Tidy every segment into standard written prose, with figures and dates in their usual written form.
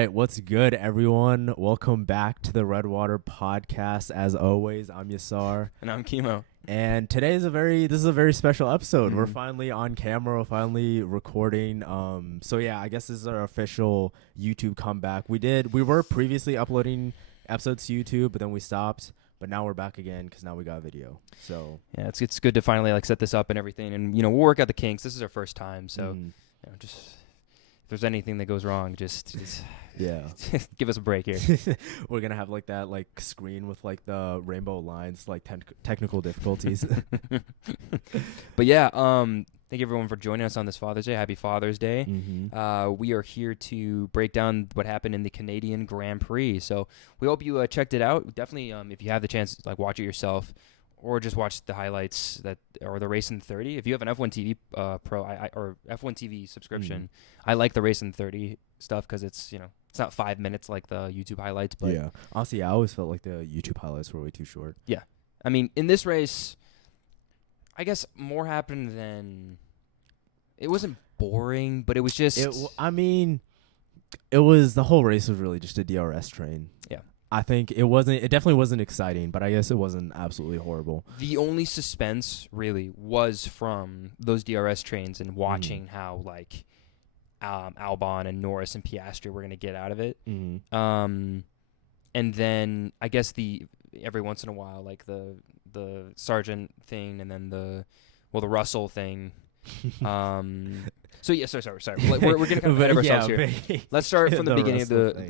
right, what's good, everyone? Welcome back to the Redwater Podcast. As always, I'm Yasar, And I'm Chemo. and this is a very special episode. We're Mhm. finally on camera, we're finally recording. So yeah, I guess this is our official YouTube comeback. We were previously uploading episodes to YouTube, but then we stopped. But now we're back again because now we got video. So Yeah, it's good to finally set this up and everything, and we'll work out the kinks. This is our first time, so just if there's anything that goes wrong, just yeah. give us a break here. We're gonna have that screen with the rainbow lines, technical difficulties. But yeah, thank you everyone for joining us on this Father's Day. Happy Father's Day. Mm-hmm. We are here to break down what happened in the Canadian Grand Prix. So we hope you checked it out. Definitely, if you have the chance, watch it yourself, or just watch the highlights or the Race in 30. If you have an F1 TV Pro or F1 TV subscription, I like the Race in 30 stuff because it's it's not 5 minutes like the YouTube highlights. But yeah, honestly, I always felt like the YouTube highlights were way too short. Yeah, I mean, in this race, I guess more happened than it wasn't boring, but it was just. It was the whole race was really just a DRS train. Yeah. I think it definitely wasn't exciting, but I guess it wasn't absolutely horrible. The only suspense really was from those DRS trains and watching how Albon and Norris and Piastri were going to get out of it. Mm-hmm. And then I guess every once in a while, the Sargent thing, and then the Russell thing. So yeah, sorry. We're getting kind of ahead of ourselves here. Let's start from the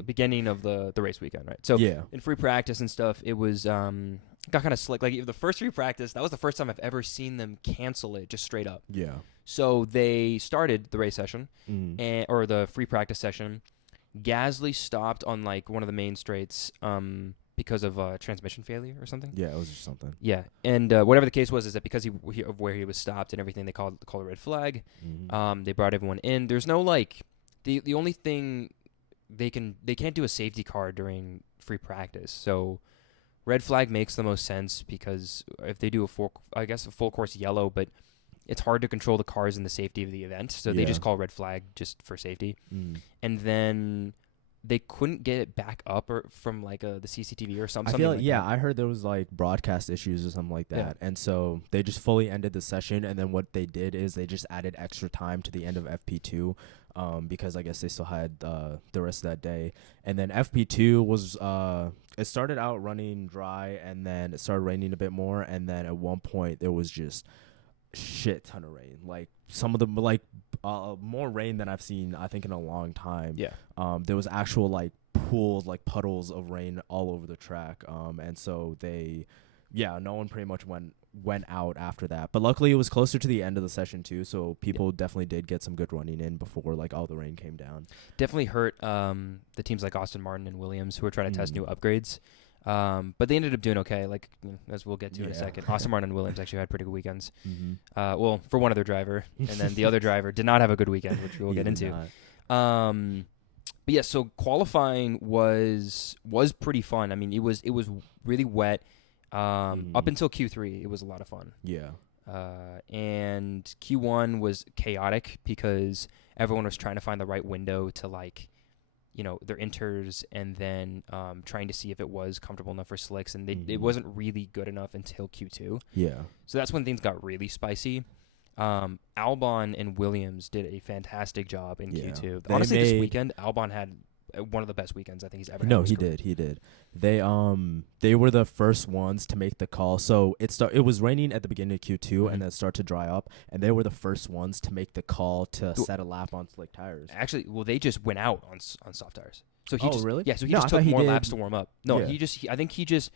beginning of the race weekend, right? So in free practice and stuff, it was got kind of slick. The first free practice, that was the first time I've ever seen them cancel it just straight up. Yeah. So they started the race session or the free practice session. Gasly stopped on one of the main straights because of transmission failure or something. Yeah, it was just something. Yeah, and whatever the case was, is that because of where he was stopped and everything, they called a red flag. Mm-hmm. They brought everyone in. There's no the only thing they can't do a safety car during free practice. So red flag makes the most sense because if they do a full course yellow, but it's hard to control the cars and the safety of the event. So they just call red flag just for safety. And then they couldn't get it back up from the CCTV or something. I heard there was broadcast issues or something like that, and so they just fully ended the session. And then what they did is they just added extra time to the end of FP2, because I guess they still had the rest of that day. And then FP2 was it started out running dry, and then it started raining a bit more, and then at one point there was just shit ton of rain, some of them more rain than I've seen I think in a long time. There was actual pools, puddles of rain all over the track, and so no one pretty much went out after that, but luckily it was closer to the end of the session too, so people definitely did get some good running in before all the rain came down. Definitely hurt the teams like Aston Martin and Williams who were trying to test new upgrades. But they ended up doing okay, as we'll get to in a second. Aston Martin and Williams actually had pretty good weekends. Well, for one other driver, and then the other driver did not have a good weekend, which we'll get into. But yeah, so qualifying was pretty fun. I mean, it was really wet. Up until Q3, it was a lot of fun. Yeah. And Q1 was chaotic because everyone was trying to find the right window to their inters, and then trying to see if it was comfortable enough for slicks, and it wasn't really good enough until Q2. Yeah. So that's when things got really spicy. Albon and Williams did a fantastic job in Q2. Honestly, this weekend, Albon had one of the best weekends I think he's ever had. No, he did. They were the first ones to make the call. So it was raining at the beginning of Q2, and then it started to dry up, and they were the first ones to make the call to set a lap on slick tires. Actually, they just went out on soft tires. So he really? Yeah, so he just took more laps to warm up. No, I think he just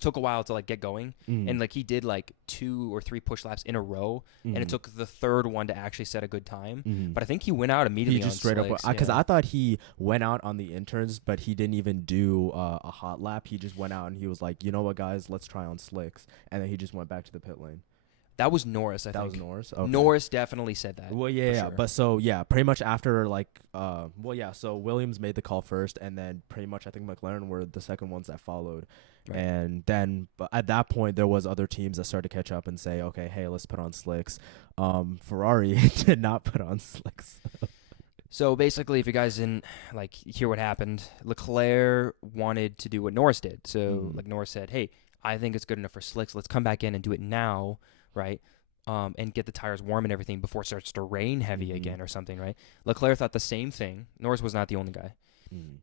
took a while to get going, and he did 2 or 3 push laps in a row, and it took the third one to actually set a good time. But I think he went out immediately. He just straight up, because I thought he went out on the interns, but he didn't even do a hot lap. He just went out and he was like, you know what, guys, let's try on slicks, and then he just went back to the pit lane. That was Norris, I think. That was Norris? Okay. Norris definitely said that. Well, yeah. Sure. But so, pretty much after, so Williams made the call first, and then pretty much I think McLaren were the second ones that followed. Right. And then at that point, there was other teams that started to catch up and say, okay, hey, let's put on slicks. Ferrari did not put on slicks. So basically, if you guys didn't hear what happened, Leclerc wanted to do what Norris did. So Norris said, "Hey, I think it's good enough for slicks. Let's come back in and do it now, right? And get the tires warm and everything before it starts to rain heavy again or something, right?" Leclerc thought the same thing. Norris was not the only guy,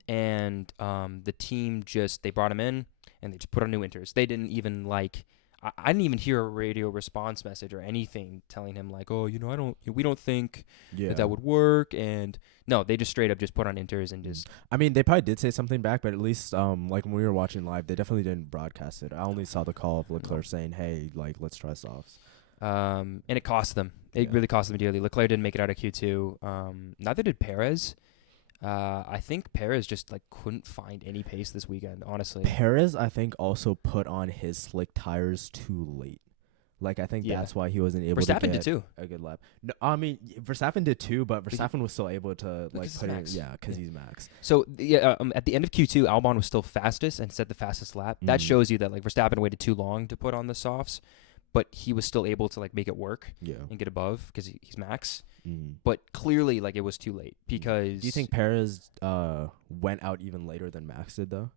and the team they brought him in and they just put on new inters. They didn't even I didn't even hear a radio response message or anything telling him we don't think that would work. And no, they just straight up just put on inters and just. I mean, they probably did say something back, but at least when we were watching live, they definitely didn't broadcast it. I only saw the call of Leclerc saying, "Hey, let's try softs." And it cost them. It really cost them dearly. Leclerc didn't make it out of Q2. Neither did Perez. I think Perez just couldn't find any pace this weekend, honestly. Perez, I think, also put on his slick tires too late. I think that's why he wasn't able to get did too. A good lap. No, I mean, Verstappen did too, but Verstappen was still able to put in, because he's Max. So at the end of Q2, Albon was still fastest and set the fastest lap. That shows you that Verstappen waited too long to put on the softs, but he was still able to make it work and get above because he's Max. But clearly, it was too late because. Do you think Perez went out even later than Max did, though?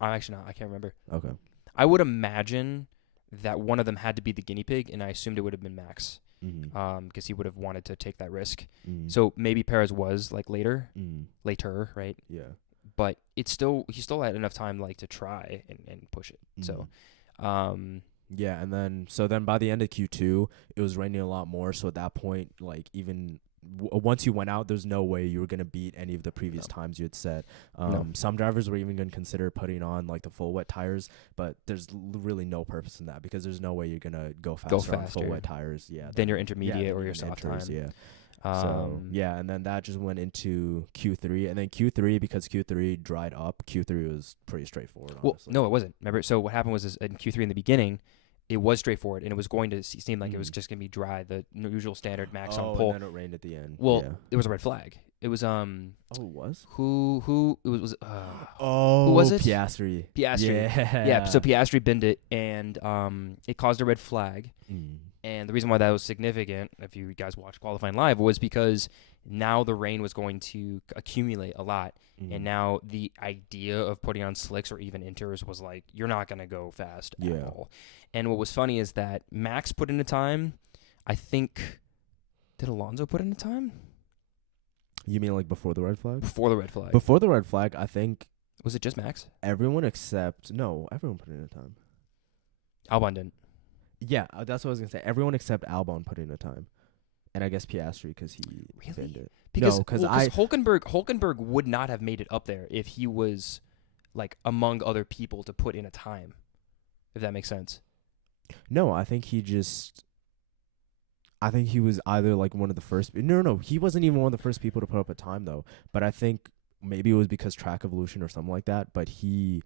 I'm actually not. I can't remember. Okay. I would imagine that one of them had to be the guinea pig, and I assumed it would have been Max because he would have wanted to take that risk. So maybe Perez was later, right? Yeah. But he still had enough time to try and push it. So. Yeah, and then by the end of Q2, it was raining a lot more. So at that point, even once you went out, there's no way you were gonna beat any of the previous times you had set. Some drivers were even gonna consider putting on the full wet tires, but there's really no purpose in that because there's no way you're gonna go faster on full wet tires. Yeah, than your intermediate or your soft time. Yeah. And then that just went into Q3, and then Q3 because Q3 dried up. Q3 was pretty straightforward. Well, honestly. no, it wasn't. Remember, so what happened was in Q3 in the beginning, it was straightforward, and it was going to seem like it was just going to be dry, the usual standard Max on pole. And then it rained at the end. Well, there was a red flag. It was Oh, it was? Who it was who was it? Piastri. Yeah. So Piastri binned it, and it caused a red flag. And the reason why that was significant, if you guys watched qualifying live, was because now the rain was going to accumulate a lot. And now the idea of putting on slicks or even inters was you're not going to go fast at all. And what was funny is that Max put in a time. I think, did Alonso put in a time? You mean before the red flag? Before the red flag. Before the red flag, I think. Was it just Max? Everyone everyone put in a time. Albon didn't. Yeah, that's what I was going to say. Everyone except Albon put in a time. And I guess Piastri because he really? it. Because Hulkenberg would not have made it up there if he was among other people to put in a time. If that makes sense. No, I think he was either one of the first. No, he wasn't even one of the first people to put up a time though. But I think maybe it was because track evolution or something like that. But he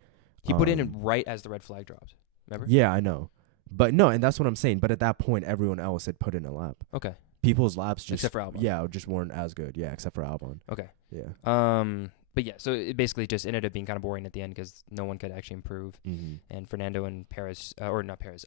put in right as the red flag dropped. Remember? Yeah, I know. But no, and that's what I'm saying. But at that point, everyone else had put in a lap. Okay. People's laps just except for Albon. Yeah, just weren't as good. Yeah, except for Albon. Okay. Yeah. But yeah, so it basically just ended up being kind of boring at the end because no one could actually improve. And Fernando and Perez, or not Perez,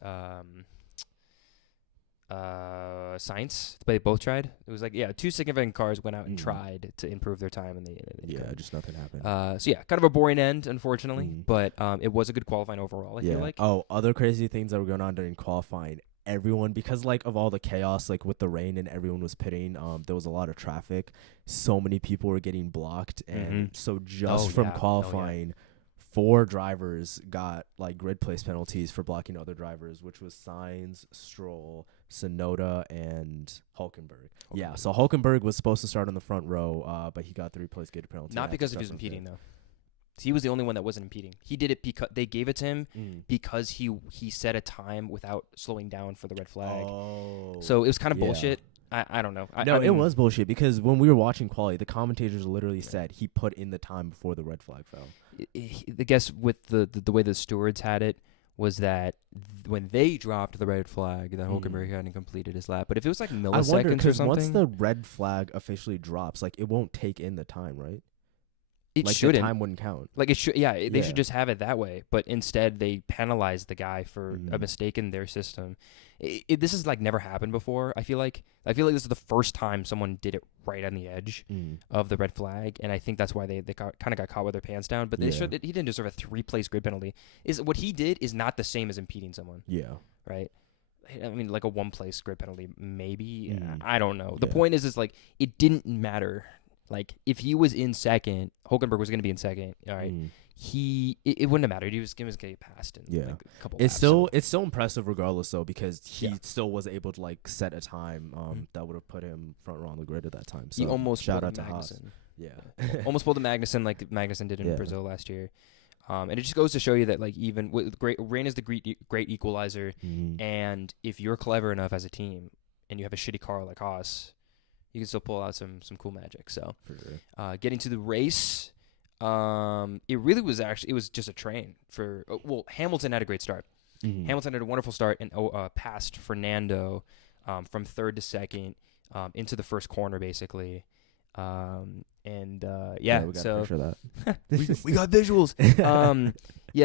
Sainz, they both tried. It was two significant cars went out and tried to improve their time, and they couldn't. Just nothing happened. So yeah, kind of a boring end, unfortunately, but it was a good qualifying overall. I feel like. Oh, other crazy things that were going on during qualifying. Everyone, because of all the chaos with the rain and everyone was pitting, there was a lot of traffic. So many people were getting blocked, and so just from qualifying, 4 drivers got grid place penalties for blocking other drivers, which was Sainz, Stroll, Tsunoda, and Hulkenberg. Yeah, so Hulkenberg was supposed to start on the front row, but he got the replace gate penalty. Not because of his impeding though. He was the only one that wasn't impeding. He did it because they gave it to him because he set a time without slowing down for the red flag. Oh. So it was kind of bullshit. I don't know. I mean, it was bullshit because when we were watching quali, the commentators literally said he put in the time before the red flag fell. I guess with the way the stewards had it was that when they dropped the red flag, that Hulkenberg hadn't completed his lap. But if it was milliseconds I wonder, or something, once the red flag officially drops, it won't take in the time, right? It like shouldn't. the time wouldn't count. Like it should, they should just have it that way. But instead, they penalize the guy for a mistake in their system. This has like never happened before. I feel like this is the first time someone did it right on the edge of the red flag, and I think that's why they kind of got caught with their pants down. But he didn't deserve a 3-place grid penalty. What he did is not the same as impeding someone. Yeah. Right. I mean, like a 1-place grid penalty, maybe. I don't know. The point is like it didn't matter. Like if he was in second, Hulkenberg was going to be in second. All right. It wouldn't have mattered. He was going to get passed in like a couple laps. It's still impressive regardless though, because he still was able to like set a time that would have put him front row on the grid at that time. So he almost shout pulled out to Magnussen. Haas. Yeah. Almost pulled a Magnussen like Magnussen did in Brazil last year. And it just goes to show you that like even rain is the great equalizer, and if you're clever enough as a team and you have a shitty car like Haas, you can still pull out some cool magic. So, getting to the race, it really was it was just a train for. Hamilton had a great start. Hamilton had a wonderful start and passed Fernando from third to second into the first corner, basically. We got so a picture of that. we got visuals.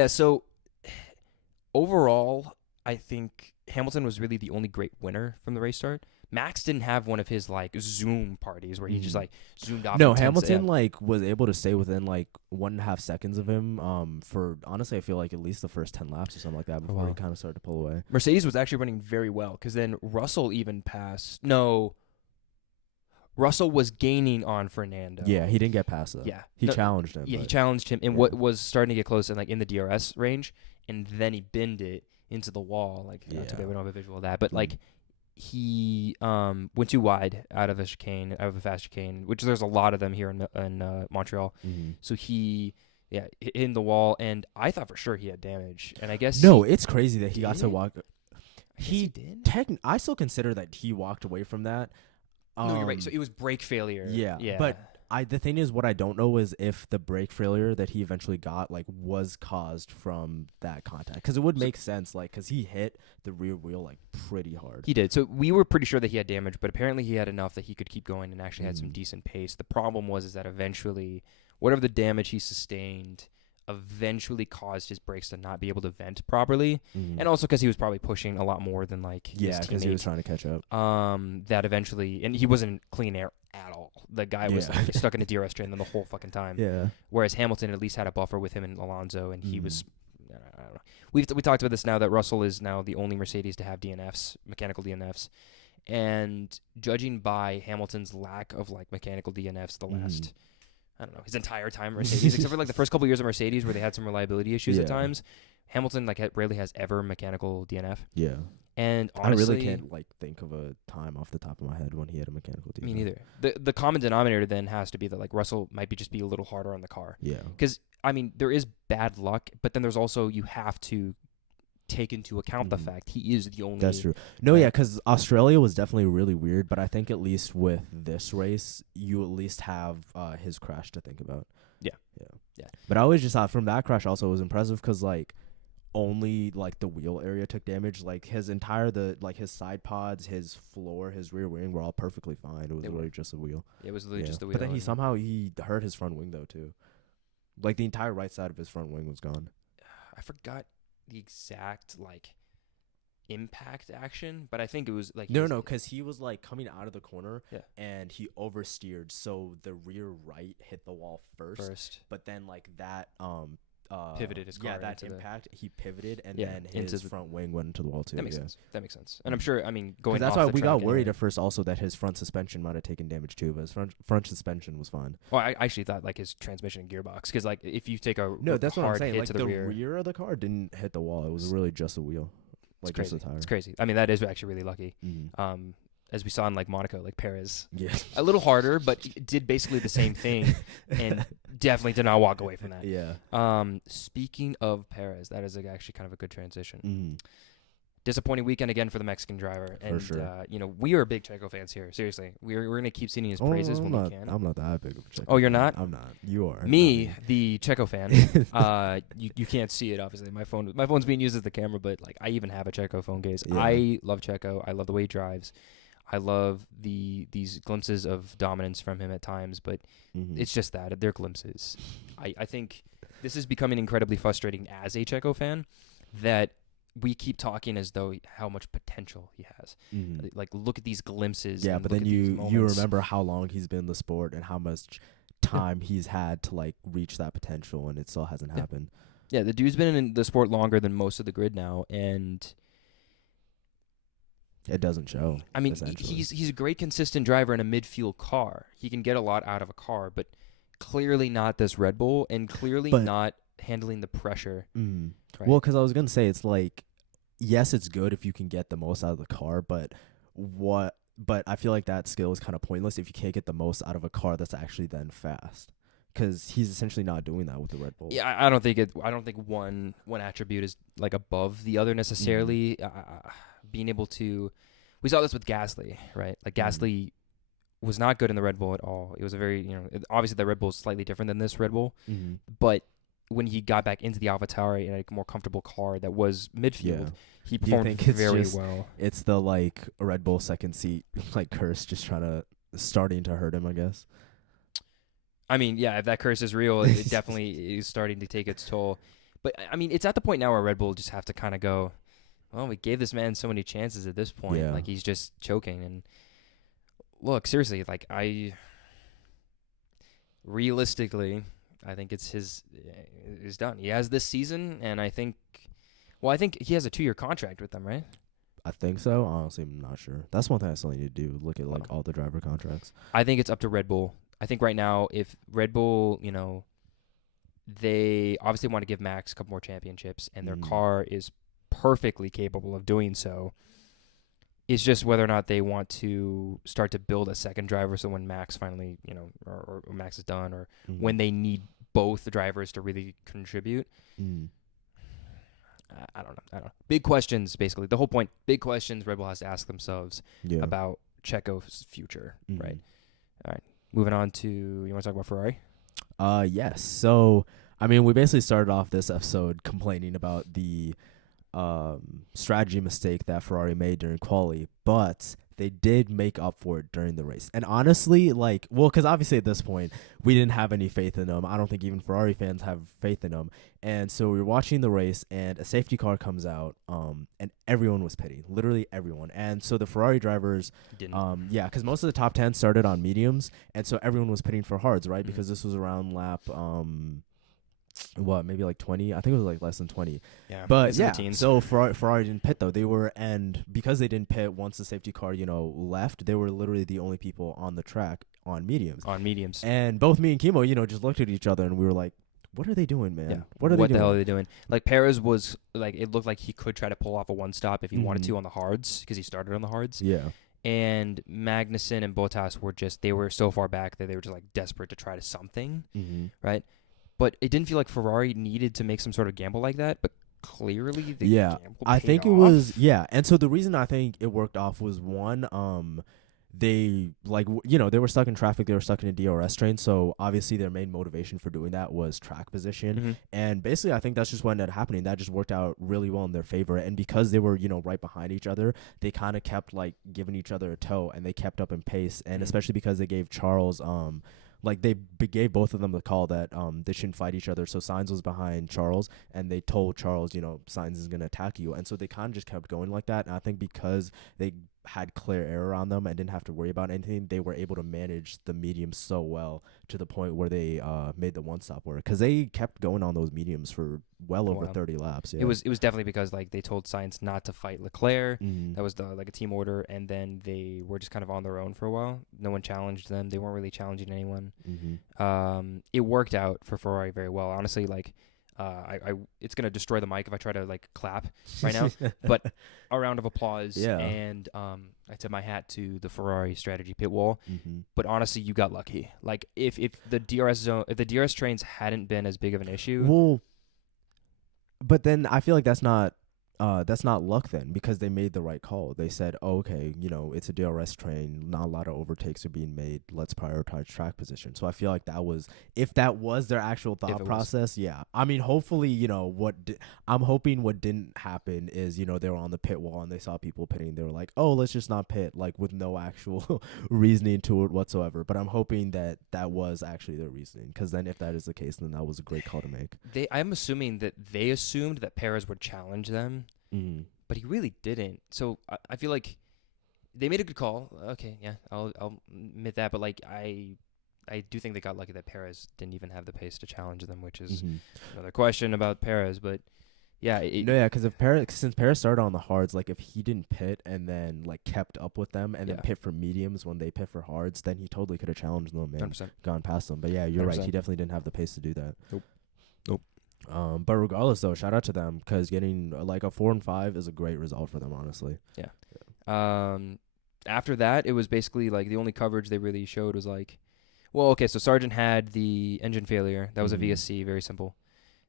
So overall, I think Hamilton was really the only great winner from the race start. Max didn't have one of his like Zoom parties where he just like zoomed off. No, Hamilton like was able to stay within like 1.5 seconds of him for honestly I feel like at least the first 10 laps or something like that before he kind of started to pull away. Mercedes was actually running very well because then Russell even passed. No, Russell was gaining on Fernando. Yeah, he didn't get past that. Yeah, he challenged him. Yeah, he challenged him in what was starting to get close and like in the DRS range, and then he binned it into the wall. Like too bad we don't have a visual of that, but like. He went too wide out of a fast chicane, which there's a lot of them here in Montreal. So he hit in the wall, and I thought for sure he had damage. And I guess it's crazy that he got to walk. He did. I still consider that he walked away from that. No, you're right. So it was brake failure. Yeah. But the thing is, what I don't know is if the brake failure that he eventually got like was caused from that contact, because it would make sense, like because he hit the rear wheel like pretty hard. He did. So we were pretty sure that he had damage, but apparently he had enough that he could keep going and actually had some decent pace. The problem was that eventually, whatever the damage he sustained, eventually caused his brakes to not be able to vent properly, and also because he was probably pushing a lot more than like his teammate. Because he was trying to catch up. That eventually, and he wasn't in clean air at all. The guy was like stuck in a DRS train the whole fucking time. Yeah. Whereas Hamilton at least had a buffer with him and Alonso, and he was. I don't know. We talked about this now that Russell is now the only Mercedes to have DNFs, mechanical DNFs, and judging by Hamilton's lack of like mechanical DNFs the last. I don't know, his entire time Mercedes, except for like the first couple years of Mercedes where they had some reliability issues at times. Hamilton like rarely has ever mechanical DNF. Yeah. And honestly, I really can't like think of a time off the top of my head when he had a mechanical DNF. Me neither. The common denominator then has to be that like Russell might just be a little harder on the car. Yeah. Because I mean there is bad luck, but then there's also you have to take into account the fact he is the only. That's true. No, because Australia was definitely really weird, but I think at least with this race, you at least have his crash to think about. Yeah. But I always just thought from that crash also it was impressive because like only like the wheel area took damage. Like his his side pods, his floor, his rear wing were all perfectly fine. It was really just a wheel. It was literally just the wheel. But then he hurt his front wing though too. Like the entire right side of his front wing was gone. I forgot the exact like impact action, but I think it was like no, because he was like coming out of the corner and he oversteered, so the rear right hit the wall first, but then like that pivoted his car. That impact he pivoted and then his front wing went into the wall too. That makes sense. And I'm sure. I mean, going. That's why we got worried at first also that his front suspension might have taken damage too, but his front suspension was fine. Well, I actually thought like his transmission and gearbox, because like if you take that's what I'm saying. Hit like to the rear of the car didn't hit the wall. It was really just a wheel. Like just a tire. It's crazy. I mean, that is actually really lucky. As we saw in like Monaco, like Perez, a little harder, but did basically the same thing, and definitely did not walk away from that. Yeah. Speaking of Perez, that is actually kind of a good transition. Disappointing weekend again for the Mexican driver, and sure. We are big Checo fans here. Seriously, we're gonna keep singing his praises when we can. I'm not that big of a Checo. Oh, you're not? I'm not. You are. Me, the Checo fan. You can't see it obviously. My phone's being used as the camera, but like I even have a Checo phone case. Yeah. I love Checo. I love the way he drives. I love these glimpses of dominance from him at times, but it's just that they're glimpses. I think this is becoming incredibly frustrating as a Checo fan that we keep talking as though how much potential he has. Like, look at these glimpses. Yeah, but then you remember how long he's been in the sport and how much time he's had to like reach that potential, and it still hasn't happened. Yeah, the dude's been in the sport longer than most of the grid now, and it doesn't show. I mean, he's a great consistent driver in a mid-fuel car. He can get a lot out of a car, but clearly not this Red Bull, and clearly not handling the pressure. Right? Well, because I was gonna say, it's like, yes, it's good if you can get the most out of the car, but I feel like that skill is kind of pointless if you can't get the most out of a car that's actually then fast. Because he's essentially not doing that with the Red Bull. Yeah, I don't think one attribute is like above the other necessarily. Being able to, we saw this with Gasly, right? Like Gasly was not good in the Red Bull at all. It was a very, obviously the Red Bull is slightly different than this Red Bull, but when he got back into the AlphaTauri in a more comfortable car that was midfield, he performed very well. It's the like Red Bull second seat like curse just starting to hurt him, I guess. I mean, yeah, if that curse is real, it definitely is starting to take its toll. But I mean, it's at the point now where Red Bull just have to kind of go, well, we gave this man so many chances at this point. Like, he's just choking. And look, seriously, like, realistically, I think it's done. He has this season, and I think he has a 2-year contract with them, right? I think so. Honestly, I'm not sure. That's one thing I still need to do, look at like all the driver contracts. I think it's up to Red Bull. I think right now, if Red Bull, they obviously want to give Max a couple more championships, and their car is perfectly capable of doing so. It's just whether or not they want to start to build a second driver, so when Max finally, or Max is done, or when they need both the drivers to really contribute. I don't know. Big questions, basically. The whole point, big questions Red Bull has to ask themselves about Checo's future, right? All right. Moving on to, you want to talk about Ferrari? Yes. So, I mean, we basically started off this episode complaining about the strategy mistake that Ferrari made during quali, but they did make up for it during the race. And honestly, because obviously at this point, we didn't have any faith in them. I don't think even Ferrari fans have faith in them. And so we were watching the race, and a safety car comes out, and everyone was pitting, literally everyone. And so the Ferrari drivers, because most of the top 10 started on mediums, and so everyone was pitting for hards, right? Because this was around lap, maybe like 20? I think it was like less than 20. Yeah, but yeah, so Ferrari didn't pit though. And because they didn't pit once the safety car, left, they were literally the only people on the track on mediums. And both me and Kimo, just looked at each other and we were like, what are they doing, man? Yeah. What the hell are they doing? Like, Perez was, like, it looked like he could try to pull off a one-stop if he wanted to on the hards, because he started on the hards. Yeah. And Magnussen and Bottas they were so far back that they were just, like, desperate to try to something, right? But it didn't feel like Ferrari needed to make some sort of gamble like that, but clearly the gamble paid off. And so the reason I think it worked off was, one, they were stuck in traffic, they were stuck in a DRS train, so obviously their main motivation for doing that was track position, and basically I think that's just what ended up happening. That just worked out really well in their favor, and because they were right behind each other, they kind of kept like giving each other a tow, and they kept up in pace, and especially because they gave Charles they gave both of them the call that they shouldn't fight each other. So Sainz was behind Charles, and they told Charles, Sainz is going to attack you. And so they kind of just kept going like that. And I think because they had clear air around them and didn't have to worry about anything, they were able to manage the mediums so well to the point where they made the one-stop work. Because they kept going on those mediums for well over 30 laps. Yeah. It was definitely because they told Sainz not to fight Leclerc. That was a team order, and then they were just kind of on their own for a while. No one challenged them. They weren't really challenging anyone. It worked out for Ferrari very well. Honestly, it's gonna destroy the mic if I try to clap right now. But a round of applause, and I tip my hat to the Ferrari strategy pit wall. But honestly, you got lucky. Like if the DRS trains hadn't been as big of an issue, but then I feel like that's not that's not luck then, because they made the right call. They said, oh, okay, it's a DRS train. Not a lot of overtakes are being made. Let's prioritize track position. So I feel like if that was their actual thought process, yeah. I mean, hopefully, I'm hoping what didn't happen is, they were on the pit wall and they saw people pitting. They were like, oh, let's just not pit, like with no actual reasoning to it whatsoever. But I'm hoping that was actually their reasoning, because then if that is the case, then that was a great call to make. I'm assuming that they assumed that Perez would challenge them. Mm. But he really didn't. So I feel like they made a good call. Okay, yeah, I'll admit that. But like I do think they got lucky that Perez didn't even have the pace to challenge them, which is another question about Perez. But yeah, because since Perez started on the hards, like if he didn't pit and then like kept up with them and then pit for mediums when they pit for hards, then he totally could have challenged them and 100%. Gone past them. But yeah, you're 100%. right. He definitely didn't have the pace to do that. Nope. But regardless, though, shout out to them, because getting like a 4 and 5 is a great result for them, honestly. Yeah. After that, it was basically like the only coverage they really showed was like, well, okay, so Sargent had the engine failure. That was a VSC, very simple.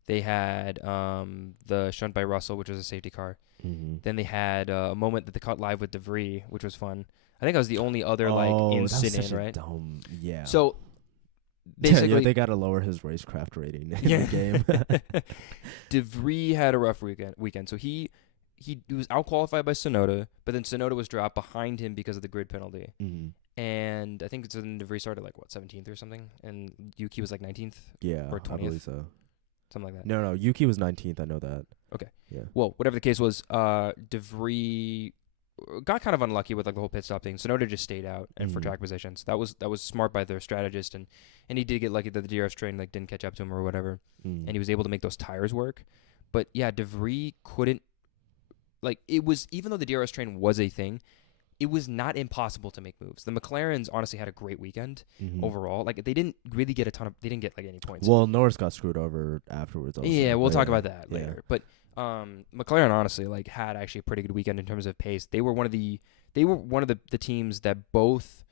They had the shunt by Russell, which was a safety car. Mm-hmm. Then they had a moment that they caught live with DeVries, which was fun. I think that was the only other incident, right? Dumb, yeah. So basically, they got to lower his racecraft rating in the game. DeVries had a rough weekend. So he was out qualified by Tsunoda, but then Tsunoda was dropped behind him because of the grid penalty. Mm-hmm. And I think DeVries started like 17th or something, and Yuki was like 19th. Yeah, or 20th. I believe so. Something like that. No, Yuki was 19th. I know that. Okay. Yeah. Well, whatever the case was, DeVries got kind of unlucky with like the whole pit stop thing. Tsunoda just stayed out and for track positions. That was smart by their strategist, and he did get lucky that the DRS train like didn't catch up to him or whatever, and he was able to make those tires work. But yeah, DeVries couldn't, like, it was, even though the DRS train was a thing, it was not impossible to make moves. The McLarens honestly had a great weekend overall. Like, they didn't really get they didn't get like any points. Well, Norris got screwed over afterwards also. Yeah, we'll talk about that later. But McLaren honestly like had actually a pretty good weekend in terms of pace. They were one of the teams that both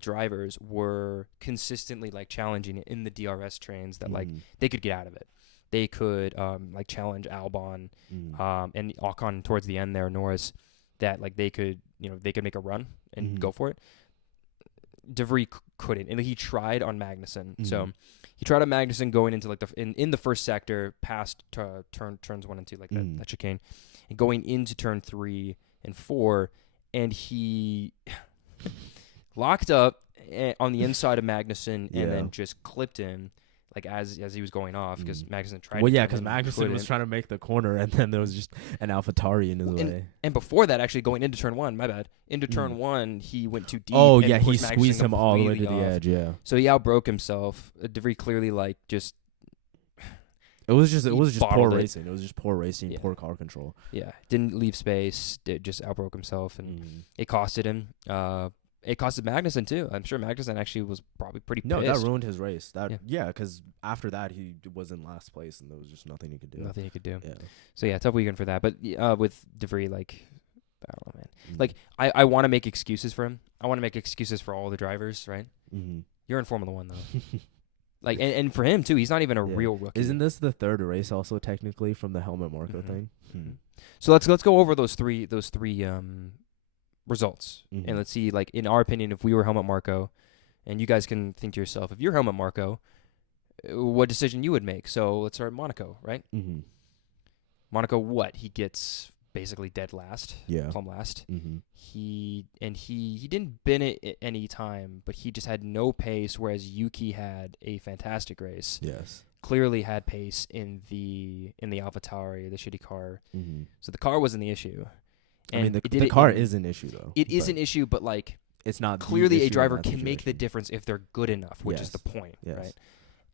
drivers were consistently like challenging in the DRS trains that like they could get out of it. They could like challenge Albon and Ocon towards the end there, Norris, that like they could make a run and go for it. DeVries couldn't, and he tried on Magnussen. So he tried on Magnussen going into like in the first sector past turns 1 and 2, like that chicane, and going into turn 3 and 4, and he locked up on the inside of Magnussen and then just clipped him like as he was going off, because Magnussen tried. Well, yeah, because Magnussen was trying to make the corner, and then there was just an AlphaTauri in his way. And before that, actually going into turn 1, my bad. Into turn 1, he went too deep. Oh yeah, he squeezed him all the way to the edge. Yeah. So he outbroke himself. DeVries clearly like just. It was just poor racing. It was just poor racing, poor car control. Yeah, didn't leave space. Just outbroke himself, and it costed him. It costed Magnussen too. I'm sure Magnussen actually was probably pretty pissed. No, that ruined his race. Because after that he was in last place, and there was just nothing he could do. Nothing he could do. Yeah. So yeah, tough weekend for that. But with DeVries, like, I don't know, man. Like, I want to make excuses for him. I want to make excuses for all the drivers, right? You're in Formula 1 though. Like, and for him too, he's not even a real rookie. Isn't this the third race also technically from the Helmut Marko thing? So let's go over those three results, and let's see, like, in our opinion, if we were Helmut Marko, and you guys can think to yourself, if you're Helmut Marko, what decision you would make. So let's start Monaco, right? Monaco, what? He gets basically dead last, plumb last. He didn't bin it at any time, but he just had no pace, whereas Yuki had a fantastic race. Yes. Clearly had pace in the AlphaTauri, the shitty car. So the car wasn't the issue. And I mean, the car is an issue, though. It is an issue, but, like, it's not clearly a driver can make the difference if they're good enough, which is the point, right?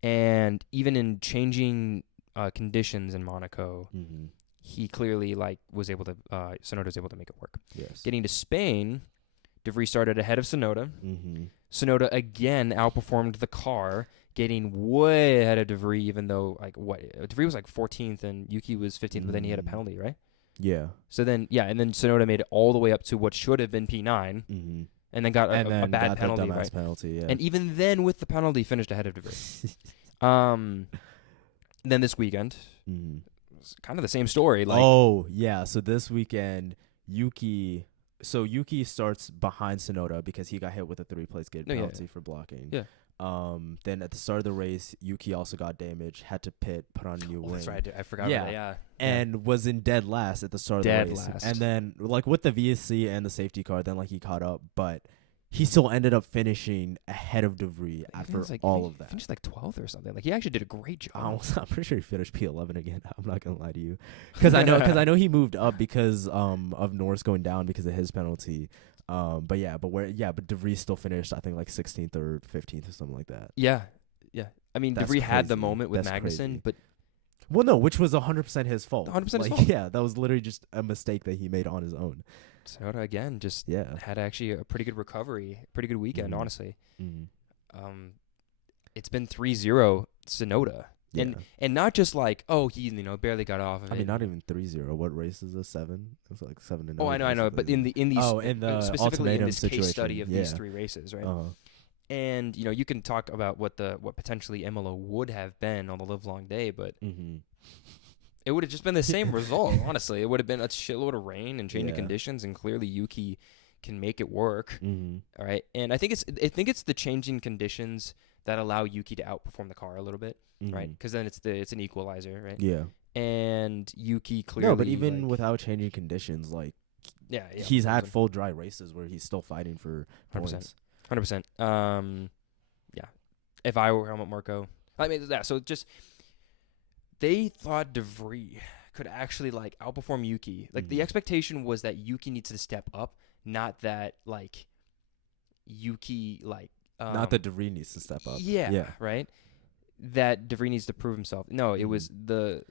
And even in changing conditions in Monaco, he clearly, like, was able to, Tsunoda was able to make it work. Yes. Getting to Spain, DeVries started ahead of Tsunoda. Tsunoda, again, outperformed the car, getting way ahead of DeVries, even though, like, DeVries was, like, 14th, and Yuki was 15th, but then he had a penalty, right? Yeah. So then, and then Tsunoda made it all the way up to what should have been P9, and then got a bad penalty, right? Penalty, yeah. And even then, with the penalty, finished ahead of DeVries. Then this weekend, it's kind of the same story. Like, oh yeah, so this weekend Yuki starts behind Tsunoda because he got hit with a 3-place grid penalty for blocking. Yeah. Then at the start of the race, Yuki also got damaged, had to put on a new wing. That's right. I forgot about that. Yeah. And was in dead last at the start of the race. And then like with the VSC and the safety car, then like he caught up, but he still ended up finishing ahead of De Vries after all of that. Finished like 12th or something. Like he actually did a great job. I'm pretty sure he finished P11 again. I'm not gonna lie to you, because I know he moved up because of Norris going down because of his penalty. But De Vries still finished, I think, like 16th or 15th or something like that. Yeah. I mean, De Vries had the moment with Magnussen, but which was 100% his fault. 100% his fault. Yeah, that was literally just a mistake that he made on his own. Tsunoda again just had actually a pretty good recovery, pretty good weekend, honestly. It's been 3-0 Tsunoda. Yeah. And not just like, he barely got off of it. I mean, not even 3-0. What race is this? 7? It's like 7-0. Oh, I know. But in these specifically in this case study of these 3 races, right? And you can talk about what potentially Imola would have been on the livelong day, but it would have just been the same result. Honestly, it would have been a shitload of rain and changing conditions, and clearly Yuki can make it work. All right, and I think it's the changing conditions that allow Yuki to outperform the car a little bit, right? Because then it's an equalizer, right? Yeah. And Yuki clearly. No, but even without changing conditions, like he's had full dry races where he's still fighting for 100%. 100%. Yeah. If I were Helmut Marko, I mean, so just they thought De Vries could actually like outperform Yuki. Like the expectation was that Yuki needs to step up, not that like Yuki like. Not that De Vries needs to step up. Yeah. Right. That De Vries needs to prove himself. No, it was the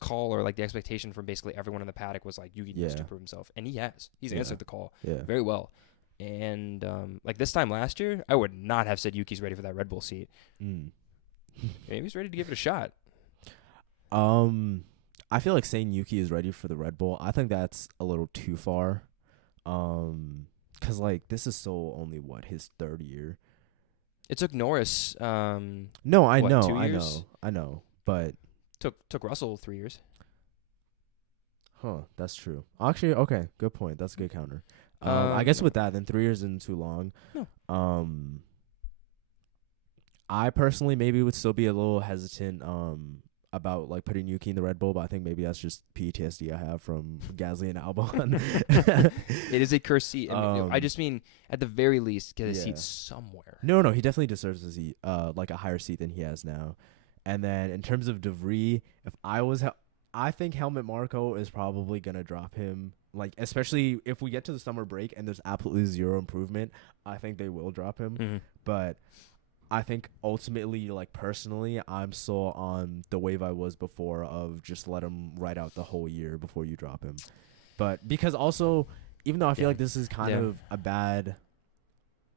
call, or like the expectation from basically everyone in the paddock was like Yuki needs to prove himself, and he has. He's answered the call very well. And like this time last year, I would not have said Yuki's ready for that Red Bull seat. Maybe he's ready to give it a shot. I feel like saying Yuki is ready for the Red Bull, I think that's a little too far. Because like this is still only his 3rd year. It took Norris. No, I know, but took Russell 3 years. Huh, that's true. Actually, okay, good point. That's a good counter. I guess with that, then 3 years isn't too long. No. I personally maybe would still be a little hesitant about like putting Yuki in the Red Bull, but I think maybe that's just PTSD I have from Gasly and Albon. It is a cursed seat. I just mean at the very least get a seat somewhere. No, he definitely deserves a seat, like a higher seat than he has now. And then in terms of De Vries, if I think Helmut Marko is probably gonna drop him. Like, especially if we get to the summer break and there's absolutely zero improvement, I think they will drop him. But I think ultimately, like personally, I'm still on the wave I was before of just let him ride out the whole year before you drop him. But because also, even though I feel like this is kind of a bad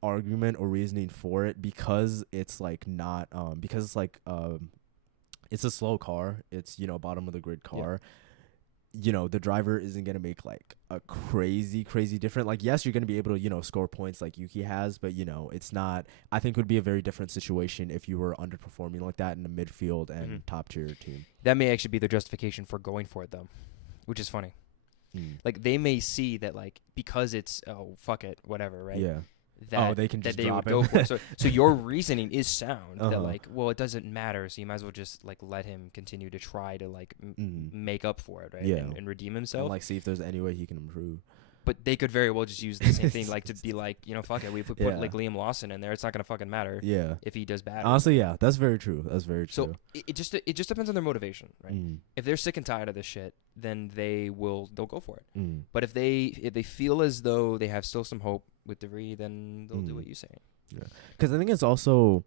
argument or reasoning for it, because it's like not because it's like it's a slow car, it's bottom of the grid car. The driver isn't going to make like a crazy different. Like, yes, you're going to be able to, score points like Yuki has, but it's not, I think it would be a very different situation if you were underperforming like that in the midfield and top tier team. That may actually be their justification for going for it though, which is funny. Like they may see that like, because it's, fuck it, whatever. Right. Yeah. They can just drop it. Would go for it. So your reasoning is sound that like, well, it doesn't matter, so you might as well just like let him continue to try to like make up for it, right? And redeem himself. And like see if there's any way he can improve. But they could very well just use the same thing, like to be like, fuck it, we put like Liam Lawson in there. It's not gonna fucking matter. If he does bad. Honestly, that's very true. That's very true. So it just depends on their motivation, right? If they're sick and tired of this shit, then they'll go for it. But if they feel as though they have still some hope with De Vries, then they'll do what you say. Yeah, because I think it's also,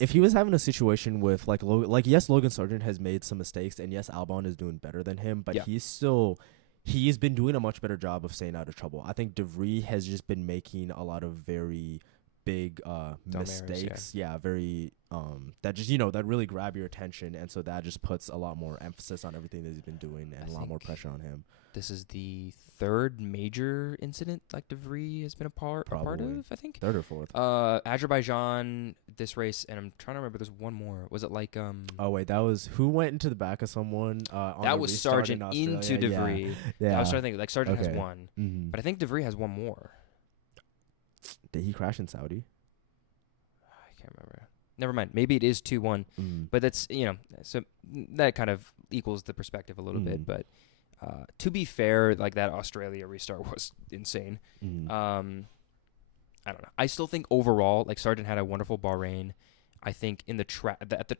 if he was having a situation with yes, Logan Sargent has made some mistakes, and yes, Albon is doing better than him, but he's been doing a much better job of staying out of trouble. I think De Vries has just been making a lot of very big mistakes. Very that just that really grab your attention, and so that just puts a lot more emphasis on everything that he's been doing and a lot more pressure on him. This is the third major incident like De Vries has been a part of, I think. Third or fourth. Azerbaijan, this race, and I'm trying to remember. There's one more. Was it like Oh wait, that was who went into the back of someone? On that was Sargent into De Vries. Yeah. I was trying to think like Sargent has one, mm-hmm. but I think De Vries has one more. Did he crash in Saudi? I can't remember. Never mind. Maybe it is 2-1, but that's so that kind of equals the perspective a little bit, but. To be fair, like that Australia restart was insane. I don't know. I still think overall, like Sargent had a wonderful Bahrain. I think in the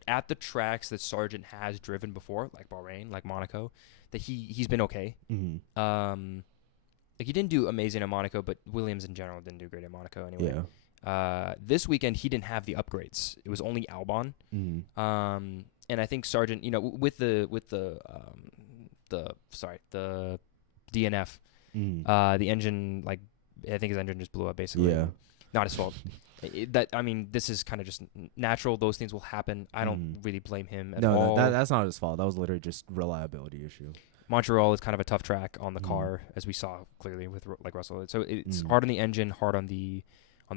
at the tracks that Sargent has driven before, like Bahrain, like Monaco, that he's been okay. Like he didn't do amazing at Monaco, but Williams in general didn't do great at Monaco anyway. Yeah. This weekend he didn't have the upgrades. It was only Albon. And I think Sargent, with the DNF, the engine, like I think his engine just blew up basically. Yeah. Not his fault. This is kind of just natural. Those things will happen. I don't really blame him at all. No, that's not his fault. That was literally just reliability issue. Montreal is kind of a tough track on the car, as we saw clearly with like Russell. So it's hard on the engine, hard on the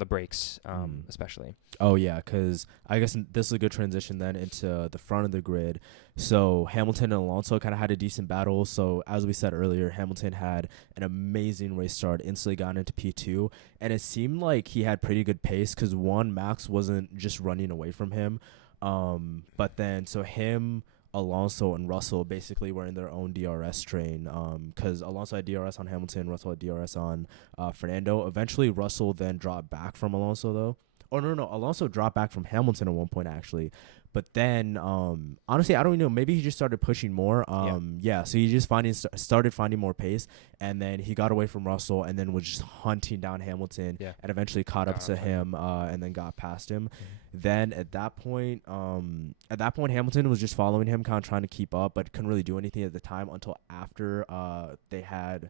brakes, especially. Oh yeah, because I guess this is a good transition then into the front of the grid. So Hamilton and Alonso kind of had a decent battle. So as we said earlier, Hamilton had an amazing race start, instantly got into P2, and it seemed like he had pretty good pace because Max wasn't just running away from him, but then so him, Alonso and Russell basically were in their own DRS train, because Alonso had DRS on Hamilton, Russell had DRS on Fernando. Eventually, Russell then dropped back from Alonso, though. Oh, no, Alonso dropped back from Hamilton at one point, actually. But then, honestly, I don't know. Maybe he just started pushing more. So he just started finding more pace, and then he got away from Russell, and then was just hunting down Hamilton, and eventually caught up to him, and then got past him. Then at that point, Hamilton was just following him, kind of trying to keep up, but couldn't really do anything at the time until after they had.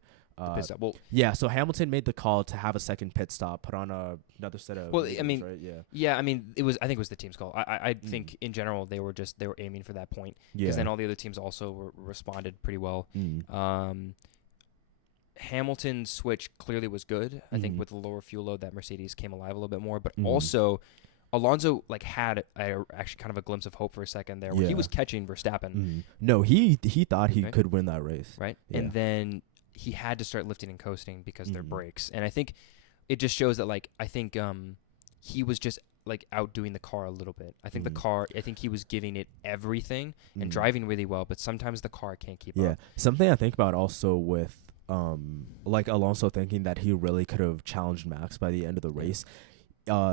So Hamilton made the call to have a second pit stop, put on another set of. Well, right? I think it was the team's call. I think in general they were aiming for that point because then all the other teams also responded pretty well. Hamilton's switch clearly was good. I think with the lower fuel load, that Mercedes came alive a little bit more, but also. Alonso had actually kind of a glimpse of hope for a second there, where he was catching Verstappen. No, he thought he could win that race, right? Yeah. And then he had to start lifting and coasting because their brakes. And I think it just shows that I think he was just outdoing the car a little bit. I think the car, I think he was giving it everything and driving really well, but sometimes the car can't keep up. Yeah, something I think about also with Alonso thinking that he really could have challenged Max by the end of the race.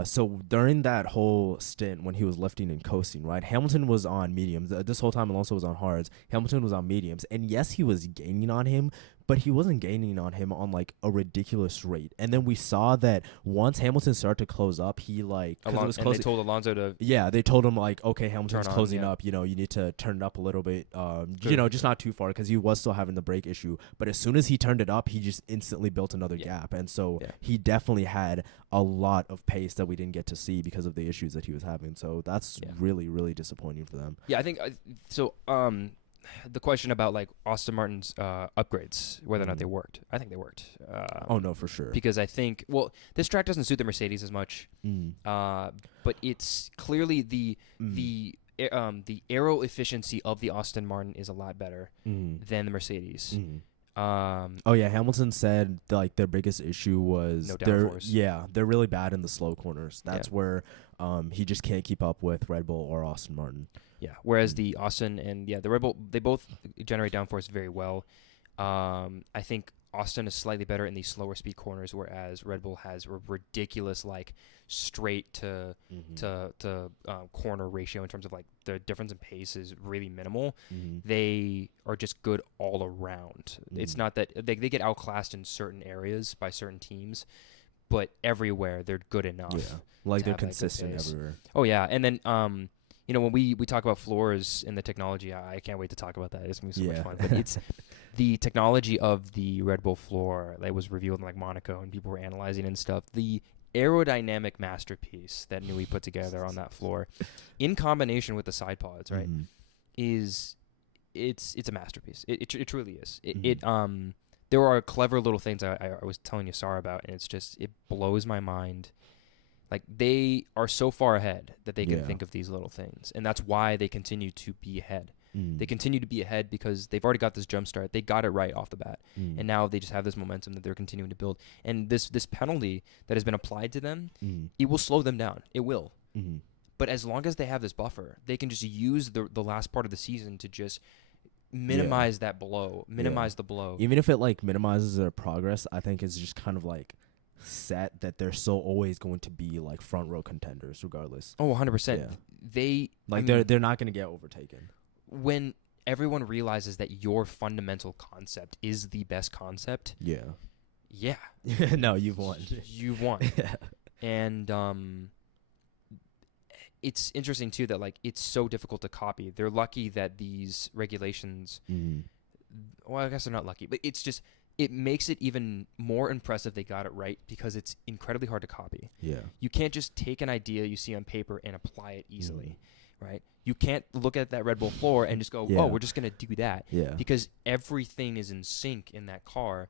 So during that whole stint when he was lifting and coasting, right, Hamilton was on mediums. This whole time Alonso was on hards. Hamilton was on mediums. And yes, he was gaining on him, but he wasn't gaining on him on a ridiculous rate. And then we saw that once Hamilton started to close up, he they told Alonso to. Yeah, they told him okay, Hamilton's closing up. You need to turn it up a little bit. Just not too far because he was still having the brake issue. But as soon as he turned it up, he just instantly built another gap. And so he definitely had a lot of pace that we didn't get to see because of the issues that he was having. So that's really, really disappointing for them. Yeah, I think so. The question about Aston Martin's upgrades, whether or not they worked, I think they worked. Oh no, for sure. Because I think this track doesn't suit the Mercedes as much, but it's clearly the aero efficiency of the Aston Martin is a lot better than the Mercedes. Hamilton said their biggest issue was no downforce. They're really bad in the slow corners. That's where he just can't keep up with Red Bull or Aston Martin. Yeah, whereas the Austin and the Red Bull, they both generate downforce very well. I think Austin is slightly better in these slower speed corners, whereas Red Bull has a ridiculous straight to corner ratio in terms of the difference in pace is really minimal. They are just good all around. It's not that they get outclassed in certain areas by certain teams, but everywhere they're good enough. Yeah, they're consistent everywhere. Oh yeah, and then when we talk about floors and the technology, I can't wait to talk about that. It's going to be so much fun. But it's the technology of the Red Bull floor that was revealed in Monaco and people were analyzing and stuff. The aerodynamic masterpiece that Nui put together on that floor, in combination with the side pods, right, it's a masterpiece. It truly is. There are clever little things I was telling Yasar about, and it blows my mind. Like, they are so far ahead that they can think of these little things, and that's why they continue to be ahead. They continue to be ahead because they've already got this jump start. They got it right off the bat, and now they just have this momentum that they're continuing to build. And this penalty that has been applied to them, it will slow them down. It will. But as long as they have this buffer, they can just use the last part of the season to just minimize that blow, minimize the blow. Even if it like minimizes their progress, I think it's just kind of like set that they're still always going to be like front row contenders regardless. Oh, 100%. They're not going to get overtaken. When everyone realizes that your fundamental concept is the best concept. Yeah. No, you've won. You've won. And it's interesting too that like it's so difficult to copy. They're lucky that these regulations well, I guess they're not lucky, but it's just it makes it even more impressive they got it right because it's incredibly hard to copy. You can't just take an idea you see on paper and apply it easily, right? You can't look at that Red Bull floor and just go, oh, we're just going to do that. Because everything is in sync in that car,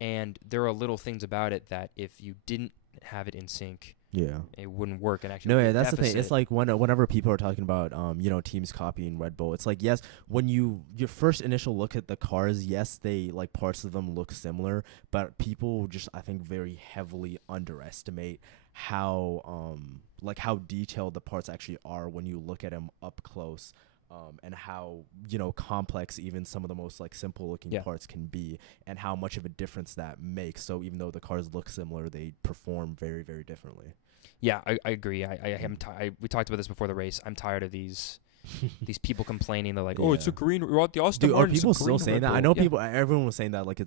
and there are little things about it that if you didn't have it in sync, it wouldn't work. And actually, that's the thing. It's like whenever people are talking about, teams copying Red Bull, it's like, yes, when your first initial look at the cars, yes, they like parts of them look similar, but people just, I think, very heavily underestimate how detailed the parts actually are when you look at them up close. And how, complex even some of the most like simple looking parts can be, and how much of a difference that makes. So even though the cars look similar, they perform very, very differently. Yeah, I agree. We talked about this before the race. I'm tired of these people complaining. They're like, oh, it's a green. We're at the Aston Martin. Are people still saying that? I know everyone was saying that like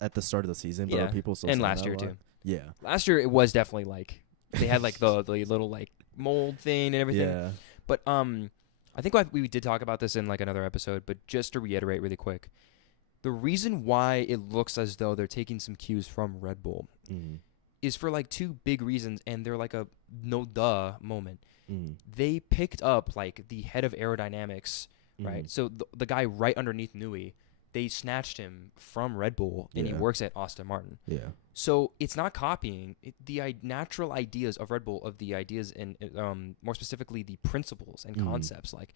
at the start of the season, but are people still saying that? And last year too. Yeah. Last year it was definitely like they had like the little like mold thing and everything. Yeah. But I think we did talk about this in like another episode, but just to reiterate really quick, the reason why it looks as though they're taking some cues from Red Bull is for like two big reasons, and they're like a no-duh moment. They picked up like the head of aerodynamics, right? So the guy right underneath Nui, they snatched him from Red Bull, and he works at Aston Martin. So it's not copying the natural ideas of Red Bull, of the ideas and more specifically the principles and concepts, like,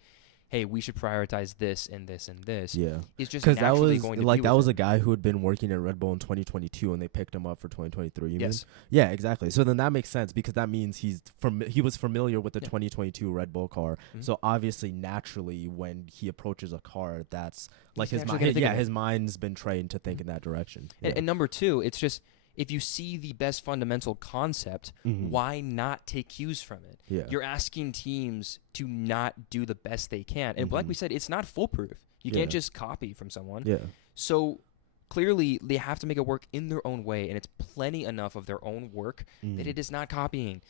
hey, we should prioritize this and this and this. It's just because that was going to like that was a guy who had been working at Red Bull in 2022, and they picked him up for 2023. You mean? Yeah, exactly. So then that makes sense because that means he was familiar with the 2022 Red Bull car. So obviously, naturally, when he approaches a car, that's like his mind. His mind's been trained to think in that direction. And number two, it's just, if you see the best fundamental concept, why not take cues from it? You're asking teams to not do the best they can. And like we said, it's not foolproof. You can't just copy from someone. So clearly they have to make it work in their own way, and it's plenty enough of their own work that it is not copying.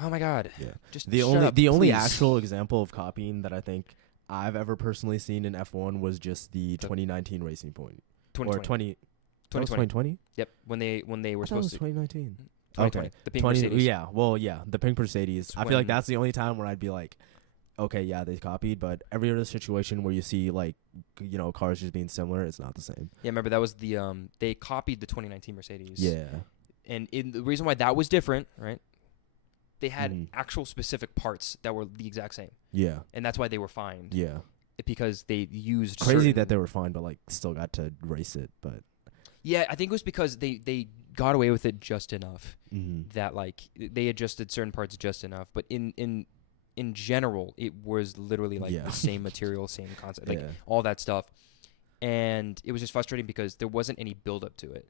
Oh my God. Just the only actual example of copying that I think I've ever personally seen in F1 was just the 2019 Racing Point. 2020. 2020? Yep, when they were supposed to. 2019. 2020. Okay. The pink Mercedes. Yeah, the pink Mercedes. I feel like that's the only time where I'd be like, okay, yeah, they copied, but every other situation where you see like, cars just being similar, it's not the same. Yeah, remember that was the they copied the 2019 Mercedes. Yeah. And the reason why that was different, right? They had actual specific parts that were the exact same. Yeah. And that's why they were fined. Yeah. Because they used crazy that they were fined, but like still got to race it, but. Yeah, I think it was because they got away with it just enough that like they adjusted certain parts just enough. But in general, it was literally like the same material, same concept, like all that stuff. And it was just frustrating because there wasn't any build up to it.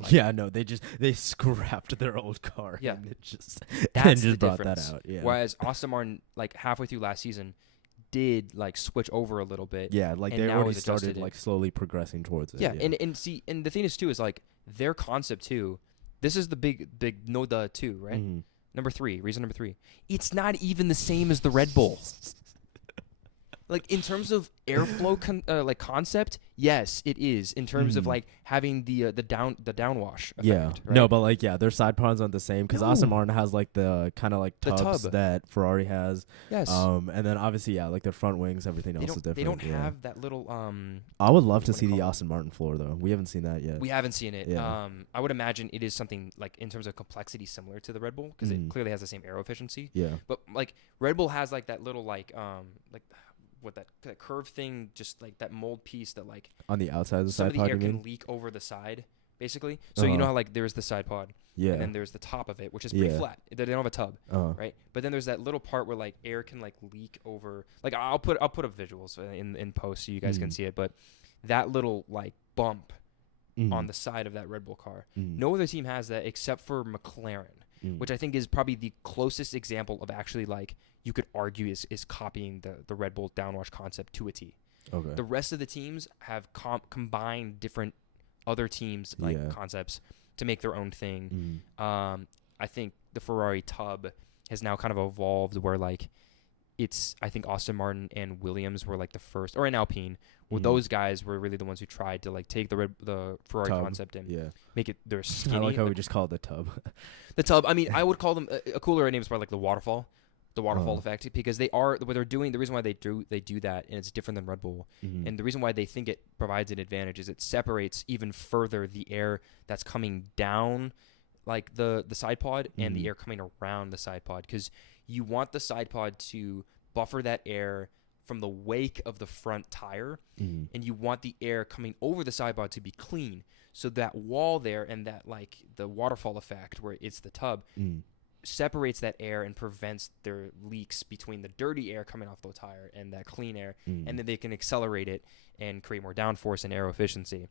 Like, they scrapped their old car. Yeah, and it just that's just the brought difference. That out. Yeah. Whereas Aston Martin, like halfway through last season, did like switch over a little bit. Yeah, like they already started like slowly progressing towards it. Yeah, and the thing is too is like their concept too. This is the big no-duh too, right? Reason number three. It's not even the same as the Red Bull. Like in terms of airflow concept, yes, it is. In terms of like having the downwash effect. Yeah. Right? No, but like their side pods aren't the same because Aston No. Martin has like the kind of like tubs that Ferrari has. Yes. And then obviously like their front wings, everything else is different. They don't have that little I would love to see the Aston Martin floor though. We haven't seen that yet. We haven't seen it. Yeah. I would imagine it is something like in terms of complexity similar to the Red Bull because it clearly has the same aero efficiency. Yeah. But like Red Bull has like that little like what that curve thing, just like that mold piece that like on the outside of the some side of the pod, air you can mean? leak over the side, basically. So you know how like there's the side pod, and then there's the top of it, which is pretty flat. They don't have a tub, right? But then there's that little part where like air can like leak over. Like I'll put up visuals in post so you guys can see it. But that little like bump on the side of that Red Bull car, no other team has that except for McLaren, which I think is probably the closest example of actually like you could argue is copying the Red Bull downwash concept to a T. Okay. The rest of the teams have combined different other teams like concepts to make their own thing. I think the Ferrari tub has now kind of evolved where like I think Aston Martin and Williams were like the first, or in Alpine, where those guys were really the ones who tried to like take the Ferrari tub. concept and make it their skinny. I like how we just call it the tub. The tub. I mean, I would call them a cooler name is probably like the waterfall. The waterfall effect, because they are what they're doing. The reason why they do that, and it's different than Red Bull, and the reason why they think it provides an advantage is it separates even further the air that's coming down, like the side pod, and the air coming around the side pod, because you want the side pod to buffer that air from the wake of the front tire, and you want the air coming over the side pod to be clean. So that wall there and that like the waterfall effect where it's the tub. Separates that air and prevents their leaks between the dirty air coming off the tire and that clean air, and then they can accelerate it and create more downforce and aero efficiency.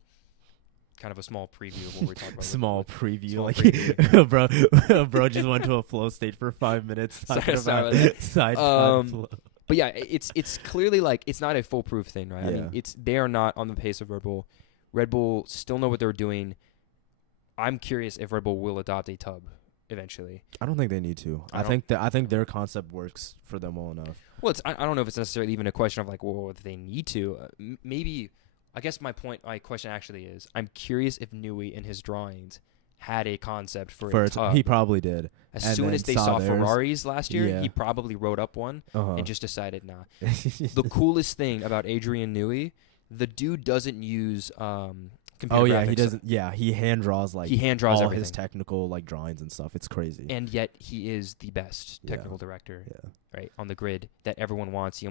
Kind of a small preview of what we're talking about. Small preview. Preview. bro just went to a flow state for 5 minutes talking about side flow. But yeah, it's clearly like it's not a foolproof thing, right? Yeah. I mean, they are not on the pace of Red Bull. Red Bull still know what they're doing. I'm curious if Red Bull will adopt a tub eventually. I don't think they need to. I think their concept works for them well enough. Well, I don't know if it's necessarily even a question of like, well, if they need to. Maybe. I guess my question actually is, I'm curious if Newey in his drawings had a concept for a tub. He probably did. As soon as they saw Ferraris last year, he probably wrote up one and just decided, nah. The coolest thing about Adrian Newey, the dude doesn't use computer graphics. He doesn't. Yeah, he hand draws all everything. His technical like drawings and stuff. It's crazy. And yet he is the best technical director, right, on the grid that everyone wants.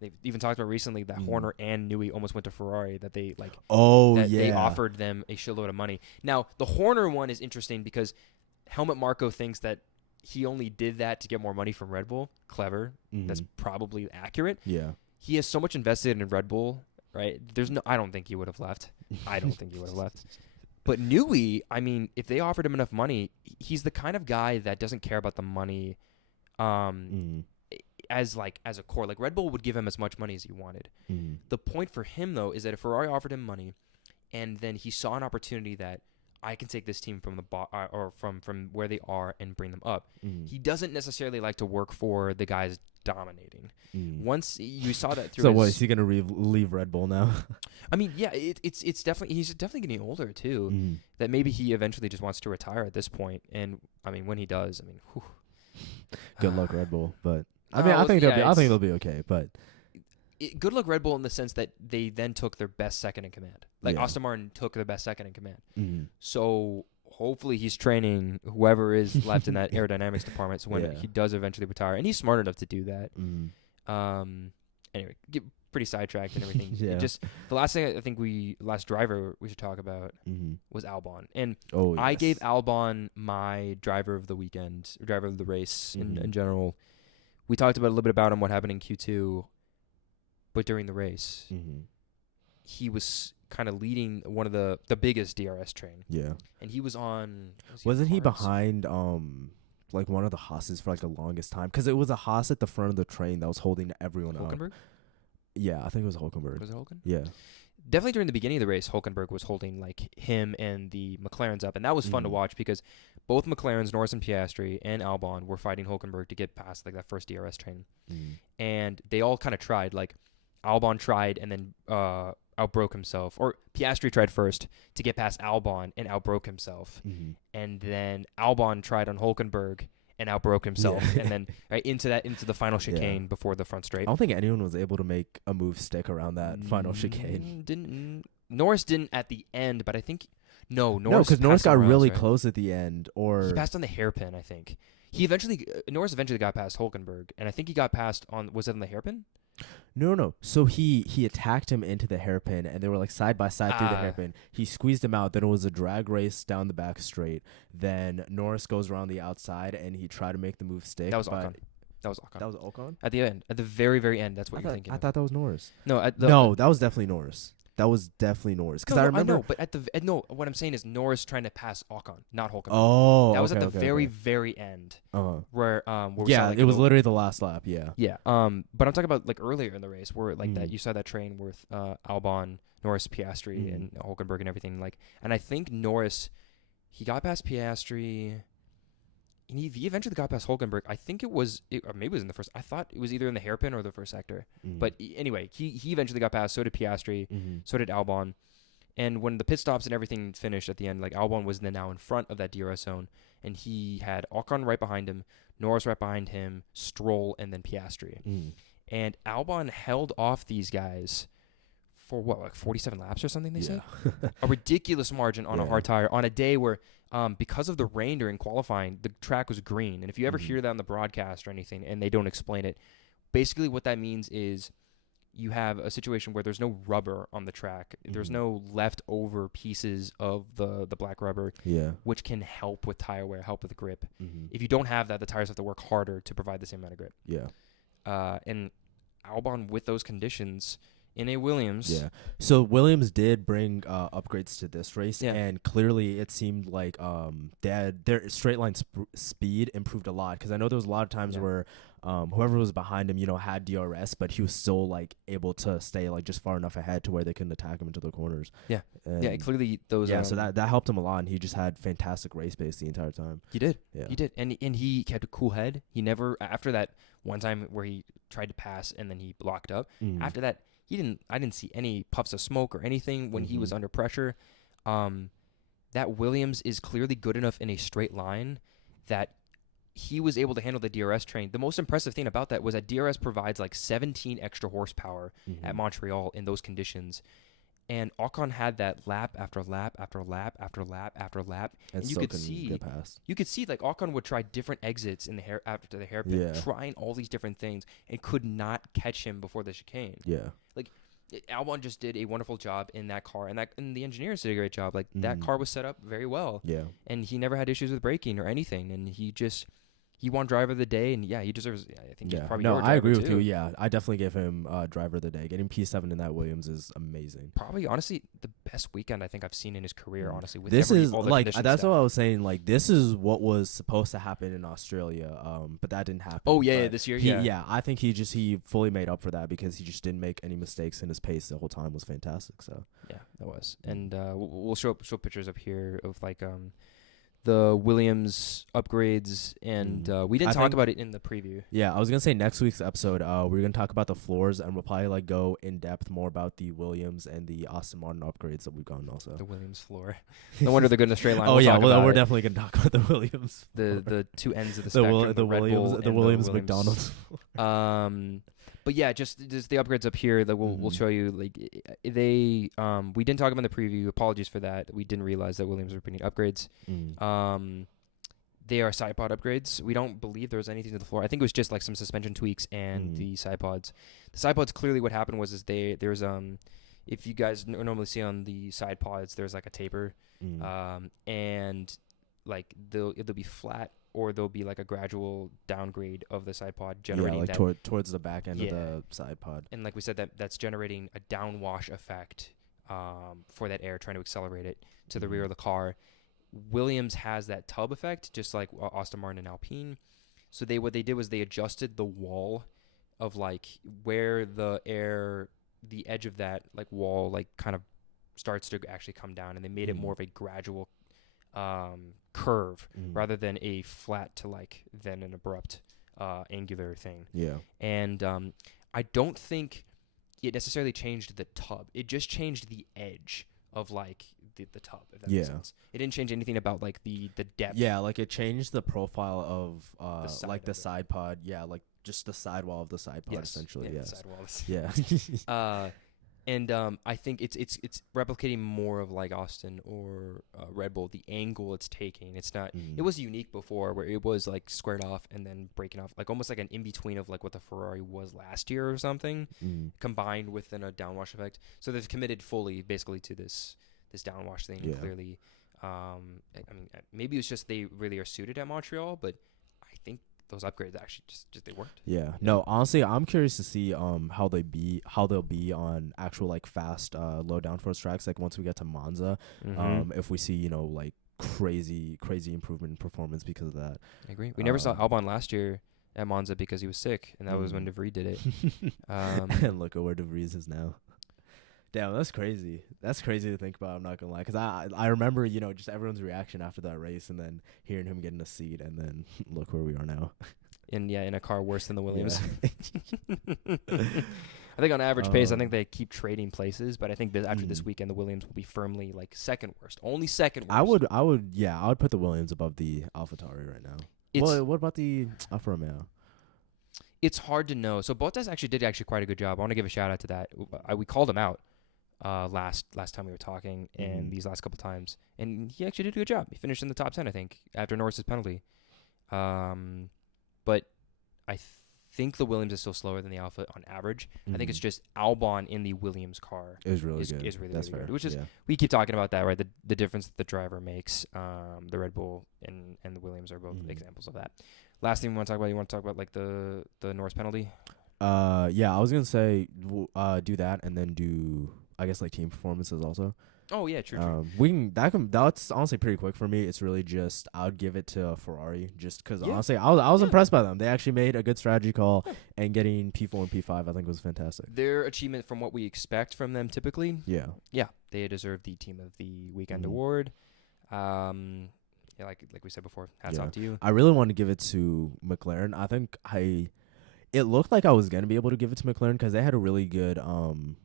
They've even talked about recently that Horner and Newey almost went to Ferrari, that they like. They offered them a shitload of money. Now the Horner one is interesting because Helmut Marko thinks that he only did that to get more money from Red Bull. Clever. That's probably accurate. Yeah. He has so much invested in Red Bull. Right? I don't think he would have left. But Newey, I mean, if they offered him enough money, he's the kind of guy that doesn't care about the money as a core. Like Red Bull would give him as much money as he wanted. The point for him though is that if Ferrari offered him money and then he saw an opportunity that I can take this team from the or from where they are and bring them up. He doesn't necessarily like to work for the guys dominating. Once you saw that through. So what is he gonna leave Red Bull now? I mean, yeah, it's definitely he's definitely getting older too. That maybe he eventually just wants to retire at this point. And I mean, when he does, I mean, whew. Good luck, Red Bull. But I think they'll be okay. But good luck, Red Bull, in the sense that they then took their best second in command. Like Aston Martin took their best second in command. So hopefully he's training whoever is left in that aerodynamics department. So when he does eventually retire, and he's smart enough to do that. Anyway, get pretty sidetracked and everything. Just the last thing I think last driver we should talk about was Albon, and I gave Albon my driver of the weekend, or driver of the race in general. We talked about a little bit about him, what happened in Q2, but during the race, he was kind of leading one of the biggest DRS train. Yeah, and he was on. Wasn't he behind like one of the Haas's for like the longest time? Because it was a Haas at the front of the train that was holding everyone up. Hulkenberg? Yeah, I think it was Hulkenberg. Was it Hulken? Yeah. Definitely during the beginning of the race, Hulkenberg was holding like him and the McLarens up, and that was fun to watch because both McLarens, Norris and Piastri, and Albon were fighting Hulkenberg to get past like that first DRS train, and they all kind of tried. Like Albon tried and then outbroke himself, or Piastri tried first to get past Albon and outbroke himself, and then Albon tried on Hulkenberg and outbroke himself, and then right into the final chicane before the front straight. I don't think anyone was able to make a move stick around that final chicane. Norris didn't at the end, but I think Norris. No, because Norris got really close at the end, or he passed on the hairpin. I think Norris eventually got past Hulkenberg, and I think he got past was it on the hairpin? No. So he attacked him into the hairpin, and they were like side by side through the hairpin. He squeezed him out. Then it was a drag race down the back straight. Then Norris goes around the outside, and he tried to make the move stick. That was Ocon. That was Ocon? At the end. At the very, very end. That's what you're thinking. I thought that was Norris. No, that was definitely Norris. That was definitely Norris. Because I remember. I know, but what I'm saying is Norris trying to pass Ocon, not Hulkenberg. Oh, that was at the very, very end. Where it was literally the last lap. Yeah. Yeah. But I'm talking about like earlier in the race where like that you saw that train with Albon, Norris, Piastri, and Hulkenberg and everything and I think Norris, he got past Piastri. And he eventually got past Hulkenberg. I think or maybe it was in the first. I thought it was either in the hairpin or the first sector. But anyway, he eventually got past. So did Piastri. So did Albon. And when the pit stops and everything finished at the end, like Albon was then now in front of that DRS zone, and he had Ocon right behind him, Norris right behind him, Stroll, and then Piastri. And Albon held off these guys for like 47 laps or something. They said a ridiculous margin on a hard tire on a day where. Because of the rain during qualifying, the track was green. And if you ever hear that on the broadcast or anything and they don't explain it, basically what that means is you have a situation where there's no rubber on the track. There's no leftover pieces of the black rubber, which can help with tire wear, help with grip. If you don't have that, the tires have to work harder to provide the same amount of grip. And Albon, with those conditions, in a Williams. Yeah. So Williams did bring upgrades to this race, and clearly it seemed like their straight line speed improved a lot. Because I know there was a lot of times where whoever was behind him, had DRS, but he was still like able to stay like just far enough ahead to where they couldn't attack him into the corners. Clearly those. So that helped him a lot, and he just had fantastic race pace the entire time. He did. He did, and he kept a cool head. He never after that one time where he tried to pass and then he blocked up. After that. I didn't see any puffs of smoke or anything when he was under pressure. That Williams is clearly good enough in a straight line that he was able to handle the DRS train. The most impressive thing about that was that DRS provides like 17 extra horsepower at Montreal in those conditions. And Ocon had that lap after lap after lap after lap after lap, and you could see like Ocon would try different exits in the after the hairpin, trying all these different things, and could not catch him before the chicane. Like Albon just did a wonderful job in that car, and the engineers did a great job. Like that car was set up very well. And he never had issues with braking or anything, and he won driver of the day, and he deserves. I think he's probably your driver. I agree with too. you. Yeah, I definitely give him driver of the day. Getting P7 in that Williams is amazing. Probably, honestly, the best weekend I think I've seen in his career. Honestly, with all like that's what I was saying. Like this is what was supposed to happen in Australia, but that didn't happen. Oh this year. I think he fully made up for that because he just didn't make any mistakes, and his pace the whole time was fantastic. So that was, and we'll show pictures up here of like the Williams upgrades, and we didn't talk about it in the preview. Yeah, I was gonna say next week's episode, we're gonna talk about the floors, and we'll probably like go in depth more about the Williams and the Aston Martin upgrades that we've gotten also. The Williams floor. No wonder they're good in a straight line. We're definitely gonna talk about the Williams. The two ends of the spectrum, the Williams, the Williams McDonald's. But just the upgrades up here that we'll show you. Like we didn't talk about in the preview. Apologies for that. We didn't realize that Williams were putting upgrades. They are side pod upgrades. We don't believe there was anything to the floor. I think it was just like some suspension tweaks and the side pods. The side pods, clearly what happened was there's if you guys normally see on the side pods, there's like a taper, and like it'll be flat, or there'll be like a gradual downgrade of the side pod generating towards the back end of the side pod. And like we said, that's generating a downwash effect for that air, trying to accelerate it to the rear of the car. Williams has that tub effect, just like Aston Martin and Alpine. So what they did was they adjusted the wall of like where the edge of that like wall like kind of starts to actually come down, and they made it more of a gradual curve rather than a flat to like then an abrupt angular thing. Yeah. And I don't think it necessarily changed the tub. It just changed the edge of like the tub, if that makes sense. It didn't change anything about like the depth. Yeah, like it changed the profile of like the of side pod. Yeah, like just the sidewall of the side pod essentially. Yeah, Yes. the sidewalls. Yeah. And I think it's replicating more of like Austin or Red Bull. The angle it's taking, it's not. It was unique before, where it was like squared off and then breaking off, like almost like an in between of like what the Ferrari was last year or something, combined with then a downwash effect. So they've committed fully, basically, to this downwash thing. And clearly, I mean, maybe it's just they really are suited at Montreal, but I think those upgrades actually just they worked. Yeah. No, honestly, I'm curious to see how they'll be on actual like fast low downforce tracks, like once we get to Monza. If we see, like crazy improvement in performance because of that. I agree. We never saw Albon last year at Monza because he was sick, and that was when De Vries did it. And look at where De Vries is now. Damn, that's crazy. That's crazy to think about. I'm not gonna lie, because I remember just everyone's reaction after that race, and then hearing him getting a seat, and then look where we are now. In a car worse than the Williams. Yeah. I think on average pace, I think they keep trading places, but I think that after this weekend, the Williams will be firmly like second worst, only second worst. I would put the Williams above the AlphaTauri right now. What about the Alfa Romeo? It's hard to know. So Bottas did quite a good job. I want to give a shout out to that. We called him out last time we were talking, and these last couple times, and he actually did a good job. He finished in the top 10, I think, after Norris's penalty. But I think the Williams is still slower than the Alpha on average. I think it's just Albon in the Williams car is really good. Is really, That's really fair. good. Which is we keep talking about that, right? The difference that the driver makes. The Red Bull and the Williams are both examples of that. Last thing we want to talk about. You want to talk about like the Norris penalty? Yeah, I was gonna say do that, and then do I guess like team performances also. Oh yeah, true. That's honestly pretty quick for me. It's really just I would give it to Ferrari just because honestly I was impressed by them. They actually made a good strategy call, and getting P4 and P5 I think was fantastic. Their achievement from what we expect from them typically. Yeah, they deserve the Team of the Weekend award. Yeah, like we said before, hats off to you. I really want to give it to McLaren. I think it looked like I was going to be able to give it to McLaren because they had a really good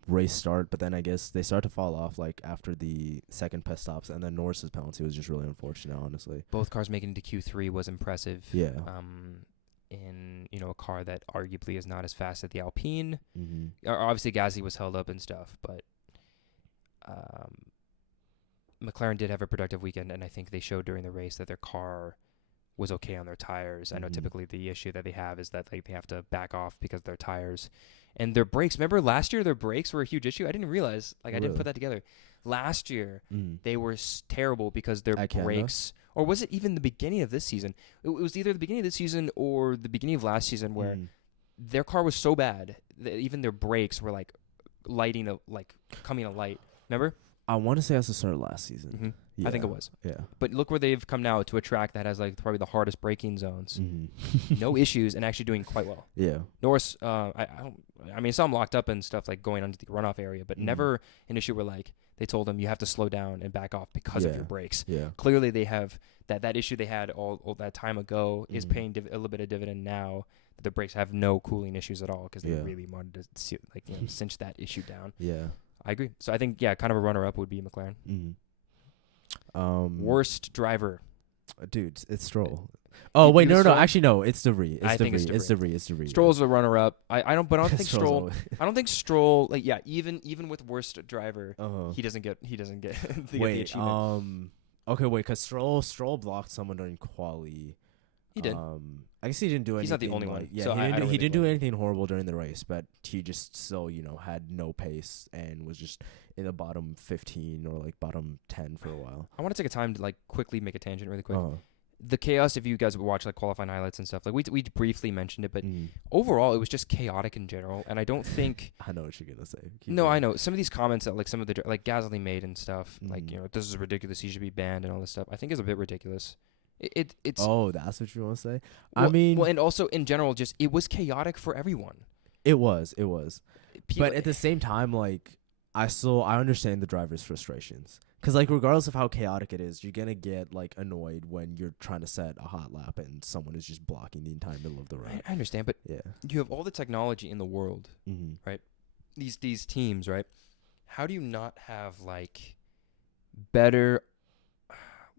race start, but then I guess they started to fall off like after the second pit stops, and then Norris's penalty was just really unfortunate, honestly. Both cars making it to Q3 was impressive. Yeah. In a car that arguably is not as fast as the Alpine. Obviously Gasly was held up and stuff, but McLaren did have a productive weekend, and I think they showed during the race that their car was okay on their tires. I know typically the issue that they have is that they have to back off because of their tires. And their brakes, remember last year their brakes were a huge issue? I didn't realize, I didn't put that together. Last year, they were terrible because their brakes, or was it even the beginning of this season? It was either the beginning of this season or the beginning of last season where their car was so bad that even their brakes were like coming to light. Remember? I want to say that's the start of last season. I think it was. Yeah. But look where they've come now, to a track that has like probably the hardest braking zones. No issues, and actually doing quite well. Yeah. Norris, I saw him locked up and stuff like going onto the runoff area, but never an issue where like they told him you have to slow down and back off because of your brakes. Yeah. Clearly they have that issue they had all that time ago is paying a little bit of dividend now. That the brakes have no cooling issues at all because they really wanted to cinch that issue down. Yeah. I agree. So I think, kind of a runner-up would be McLaren. Worst driver. Dude, it's Stroll. Oh, wait, no. Actually, no, it's De Vries. I think it's De Vries. Stroll's a runner-up. I don't think Stroll. I don't think Stroll. Even with worst driver, he doesn't get the achievement. Okay, wait, because Stroll blocked someone during quali. He did. I guess he didn't do anything. He's not the only one. Yeah, so he didn't do anything horrible during the race, but he just still, had no pace and was just in the bottom 15 or like bottom 10 for a while. I want to take a time to quickly make a tangent really quick. The chaos, if you guys watch qualifying highlights and stuff, we briefly mentioned it, but overall it was just chaotic in general, and I don't think I know what you're gonna say. I know some of these comments that some of the Gasly made and stuff, this is ridiculous, he should be banned and all this stuff. I think is a bit ridiculous. It's that's what you want to say? And also in general, just it was chaotic for everyone. It was. But at the same time, I understand the driver's frustrations. Because, regardless of how chaotic it is, you're going to get, annoyed when you're trying to set a hot lap and someone is just blocking the entire middle of the road. I understand, but you have all the technology in the world, right? these teams, right? How do you not have like better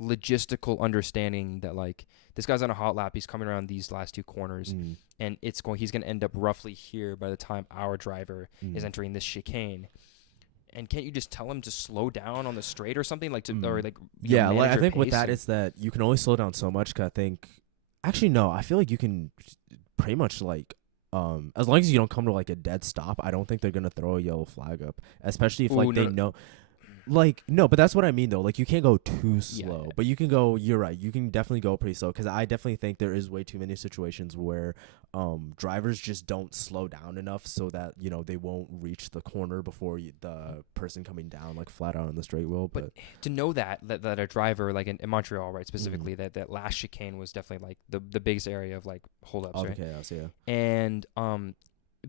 logistical understanding that like this guy's on a hot lap, he's coming around these last two corners, and he's going to end up roughly here by the time our driver is entering this chicane. And can't you just tell him to slow down on the straight or something, like or like like I think with that it's that you can only slow down so much. Cause I think actually no, I feel like you can pretty much like as long as you don't come to like a dead stop, I don't think they're gonna throw a yellow flag up, especially if like they know. Like, no, but that's what I mean, though. Like, you can't go too slow, but you can go, you're right, you can definitely go pretty slow, because I definitely think there is way too many situations where drivers just don't slow down enough so that, you know, they won't reach the corner before the person coming down, like, flat out on the straight wheel. But to know that a driver, like in Montreal, right, specifically, that last chicane was definitely, like, the biggest area of, like, holdups, right? The chaos, yeah. And,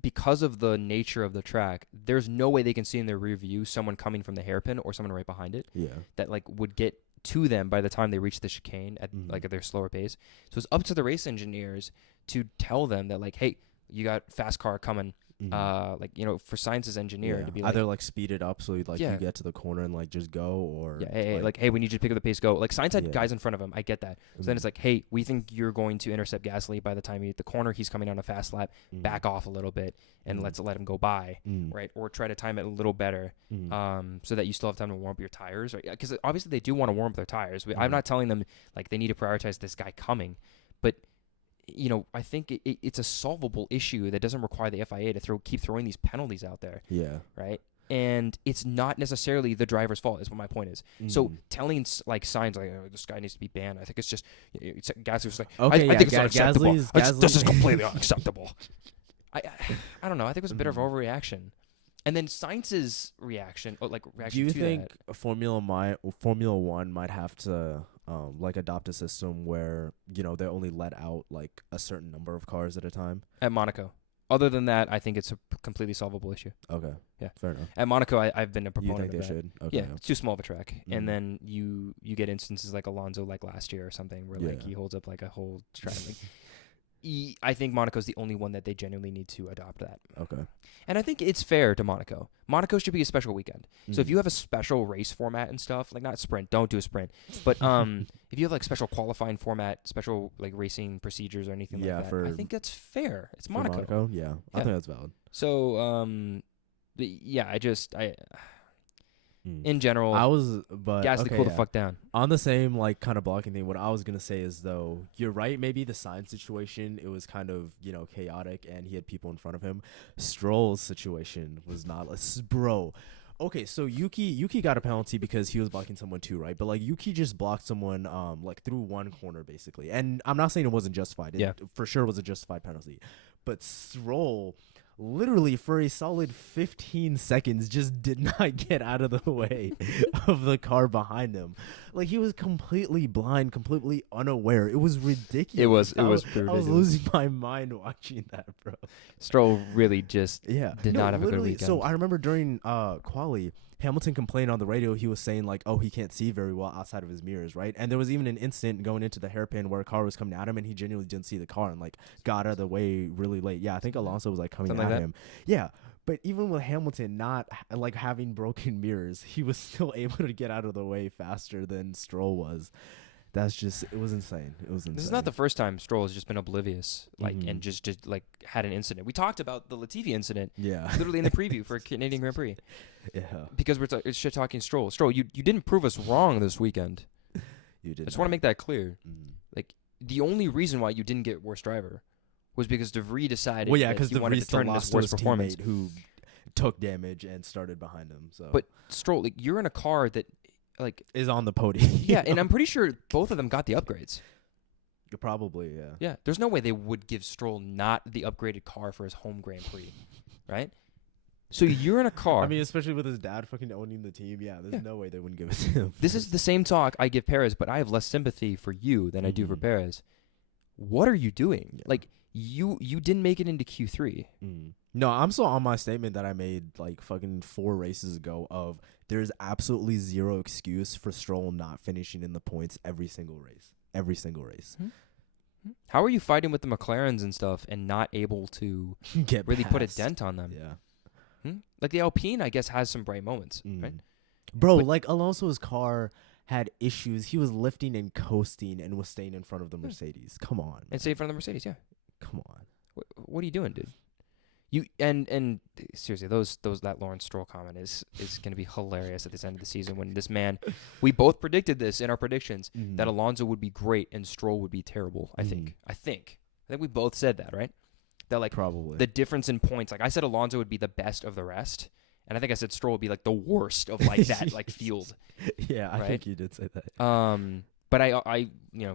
because of the nature of the track, there's no way they can see in their rear view someone coming from the hairpin or someone right behind it. Yeah. That like would get to them by the time they reach the chicane at like at their slower pace. So it's up to the race engineers to tell them that like, hey, you got fast car coming. Like, you know, for Sainz's engineer to be like, either like speed it up so you get to the corner and like just go, or hey, we need you to pick up the pace, go. Like Sainz had guys in front of him, I get that. So then it's like, hey, we think you're going to intercept Gasly by the time you hit the corner. He's coming on a fast lap. Back off a little bit and let him go by, right? Or try to time it a little better, so that you still have time to warm up your tires, right? Because obviously they do want to warm up their tires. I'm not telling them like they need to prioritize this guy coming, but you know, I think it's a solvable issue that doesn't require the FIA to keep throwing these penalties out there. Yeah. Right. And it's not necessarily the driver's fault, is what my point is. So telling like Sainz like, oh, this guy needs to be banned, I think it's just Gasly's like, I think it's unacceptable. This is completely unacceptable. I don't know. I think it was a bit of overreaction. And then Sainz's reaction to that. Do you think Formula One might have to like adopt a system where, you know, they only let out like a certain number of cars at a time? At Monaco. Other than that, I think it's a completely solvable issue. Okay. Yeah. Fair enough. At Monaco, I've been a proponent of that. You think they should? Okay. Yeah, it's too small of a track. And then you get instances like Alonso like last year or something where like he holds up like a whole track. Like, I think Monaco's the only one that they genuinely need to adopt that. Okay. And I think it's fair to Monaco. Monaco should be a special weekend. So if you have a special race format and stuff, like not sprint, don't do a sprint. But if you have like special qualifying format, special like racing procedures or anything like that, I think that's fair. It's Monaco. Yeah. I think that's valid. So in general, guys, cool the fuck down. On the same like kind of blocking thing, what I was gonna say is, though, you're right. Maybe the Sainz situation, it was kind of, you know, chaotic, and he had people in front of him. Stroll's situation was not bro. Okay, so Yuki got a penalty because he was blocking someone too, right? But like Yuki just blocked someone like through one corner basically, and I'm not saying it wasn't justified. It for sure was a justified penalty, but Stroll literally for a solid 15 seconds just did not get out of the way of the car behind him. Like, he was completely blind, completely unaware. It was ridiculous. It was I was losing my mind watching that, bro. Stroll really just did not have a good weekend. So I remember during quali, Hamilton complained on the radio. He was saying like, oh, he can't see very well outside of his mirrors, right? And there was even an incident going into the hairpin where a car was coming at him, and he genuinely didn't see the car and like got out of the way really late. Yeah, I think Alonso was like coming at him. Yeah, but even with Hamilton not like having broken mirrors, he was still able to get out of the way faster than Stroll was. That's just, it was insane. This is not the first time Stroll has just been oblivious, like, and just like had an incident. We talked about the Latifi incident, literally in the preview for Canadian Grand Prix. Yeah, because we're shit talking Stroll. Stroll, you didn't prove us wrong this weekend. You did. I just want to make that clear. Like, the only reason why you didn't get worst driver was because De Vries decided. Well, yeah, because De Vries still lost his performance, who took damage and started behind him. So, but Stroll, like, you're in a car that, like, is on the podium. Yeah, and I'm pretty sure both of them got the upgrades. Probably, yeah. Yeah, there's no way they would give Stroll not the upgraded car for his home Grand Prix, right? So you're in a car. I mean, especially with his dad fucking owning the team. Yeah, there's no way they wouldn't give it to him. This is the same talk I give Perez, but I have less sympathy for you than I do for Perez. What are you doing? Yeah. Like, you didn't make it into Q3. No, I'm still on my statement that I made like fucking 4 races ago of there's absolutely zero excuse for Stroll not finishing in the points every single race. Every single race. How are you fighting with the McLarens and stuff and not able to get really put a dent on them? Yeah. Like the Alpine, I guess, has some bright moments, right? Bro, But like Alonso's car had issues. He was lifting and coasting and was staying in front of the Mercedes. Come on. and stay in front of the Mercedes, yeah. Come on. What are you doing, dude? You and seriously, that Lawrence Stroll comment is going to be hilarious at this end of the season when this man, we both predicted this in our predictions that Alonso would be great and Stroll would be terrible. I think we both said that, right? That like probably the difference in points. Like I said, Alonso would be the best of the rest, and I think I said Stroll would be like the worst of like that like field. Yeah, I think you did say that. But I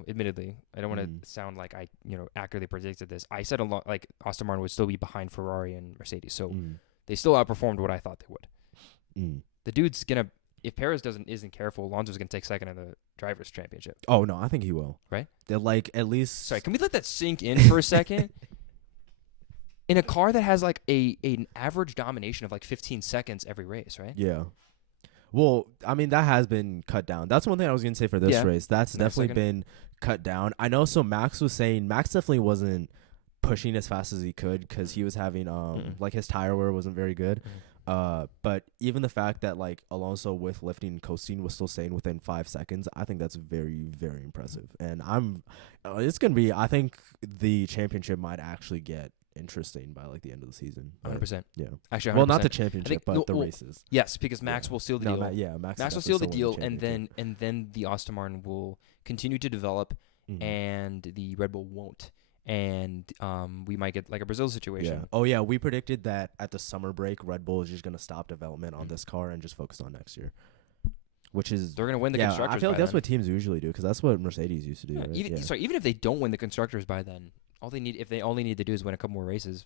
admittedly, I don't want to sound like I accurately predicted this. I said like Aston Martin would still be behind Ferrari and Mercedes, so they still outperformed what I thought they would. The dude's gonna, if Perez isn't careful, Alonso's gonna take second in the drivers' championship. Oh no, I think he will. Right? They're like at least. Sorry, can we let that sink in for a second? In a car that has like an average domination of like 15 seconds every race, right? Yeah. Well, I mean, that has been cut down. That's one thing I was going to say for this race. That's definitely been cut down. I know, so Max was saying, Max definitely wasn't pushing as fast as he could because he was having, like, his tire wear wasn't very good. But even the fact that, like, Alonso with lifting and coasting was still staying within 5 seconds, I think that's very, very impressive. And it's going to be, I think the championship might actually get interesting by like the end of the season. 100%. Yeah. Actually, 100%. Well, not the championship, but the races. Yes, because Max will seal the deal. Max will seal the deal, and then the Aston Martin will continue to develop, and the Red Bull won't. And we might get like a Brazil situation. Yeah. Oh yeah, we predicted that at the summer break, Red Bull is just going to stop development on this car and just focus on next year. Which is they're going to win the constructors. I feel like that's then. what teams usually do because that's what Mercedes used to do. Yeah, right? Even if they don't win the constructors by then, if they only need to do is win a couple more races,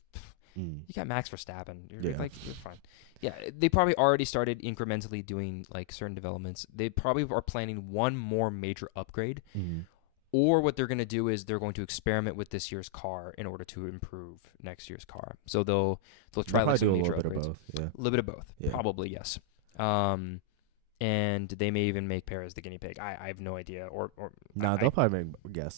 you got Max Verstappen. You're fine. Yeah, they probably already started incrementally doing like certain developments. They probably are planning one more major upgrade, or what they're going to do is they're going to experiment with this year's car in order to improve next year's car. So they'll try like some major upgrades. A little bit of both. Yeah. Probably yes. And they may even make Perez the guinea pig. I have no idea. They'll probably make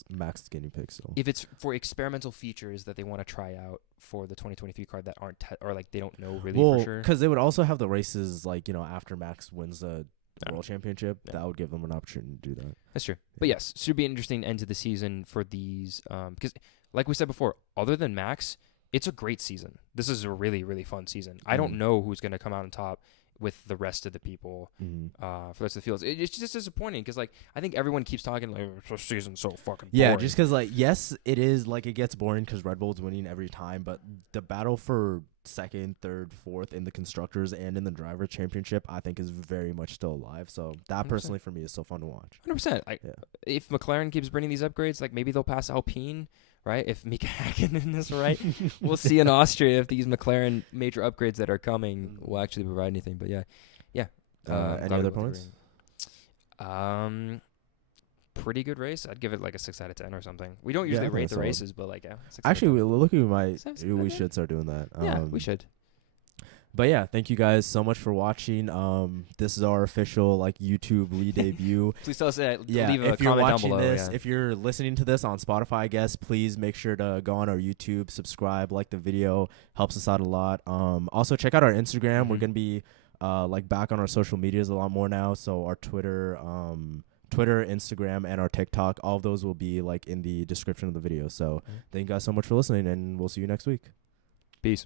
Max the guinea pig still. If it's for experimental features that they want to try out for the 2023 car that aren't or like they don't know really for sure. Because they would also have the races like after Max wins the World Championship, that would give them an opportunity to do that. That's true. But yes, should be an interesting end to the season for these because like we said before, other than Max, it's a great season. This is a really, really fun season. I don't know who's going to come out on top with the rest of the people for the rest of the fields. It's just disappointing because like I think everyone keeps talking like this season's so fucking boring. Yeah, just because like yes, it is like it gets boring because Red Bull's winning every time, but the battle for second, third, fourth in the constructors and in the driver championship, I think is very much still alive. So that 100%. Personally for me is still fun to watch. 100%. If McLaren keeps bringing these upgrades, like maybe they'll pass Alpine. Right, if Mika Hakkinen is right, we'll see in Austria if these McLaren major upgrades that are coming will actually provide anything. But yeah. Any other points? Pretty good race. I'd give it like a 6 out of 10 or something. We don't usually rate the races, but like actually, we should start doing that. Yeah, we should. But yeah, thank you guys so much for watching. This is our official like YouTube re-debut. Please tell us leave a if you're comment watching down below. This, if you're listening to this on Spotify, I guess please make sure to go on our YouTube, subscribe, like the video, helps us out a lot. Also check out our Instagram. We're gonna be like back on our social medias a lot more now. So our Twitter, Instagram, and our TikTok, all of those will be like in the description of the video. So thank you guys so much for listening, and we'll see you next week. Peace.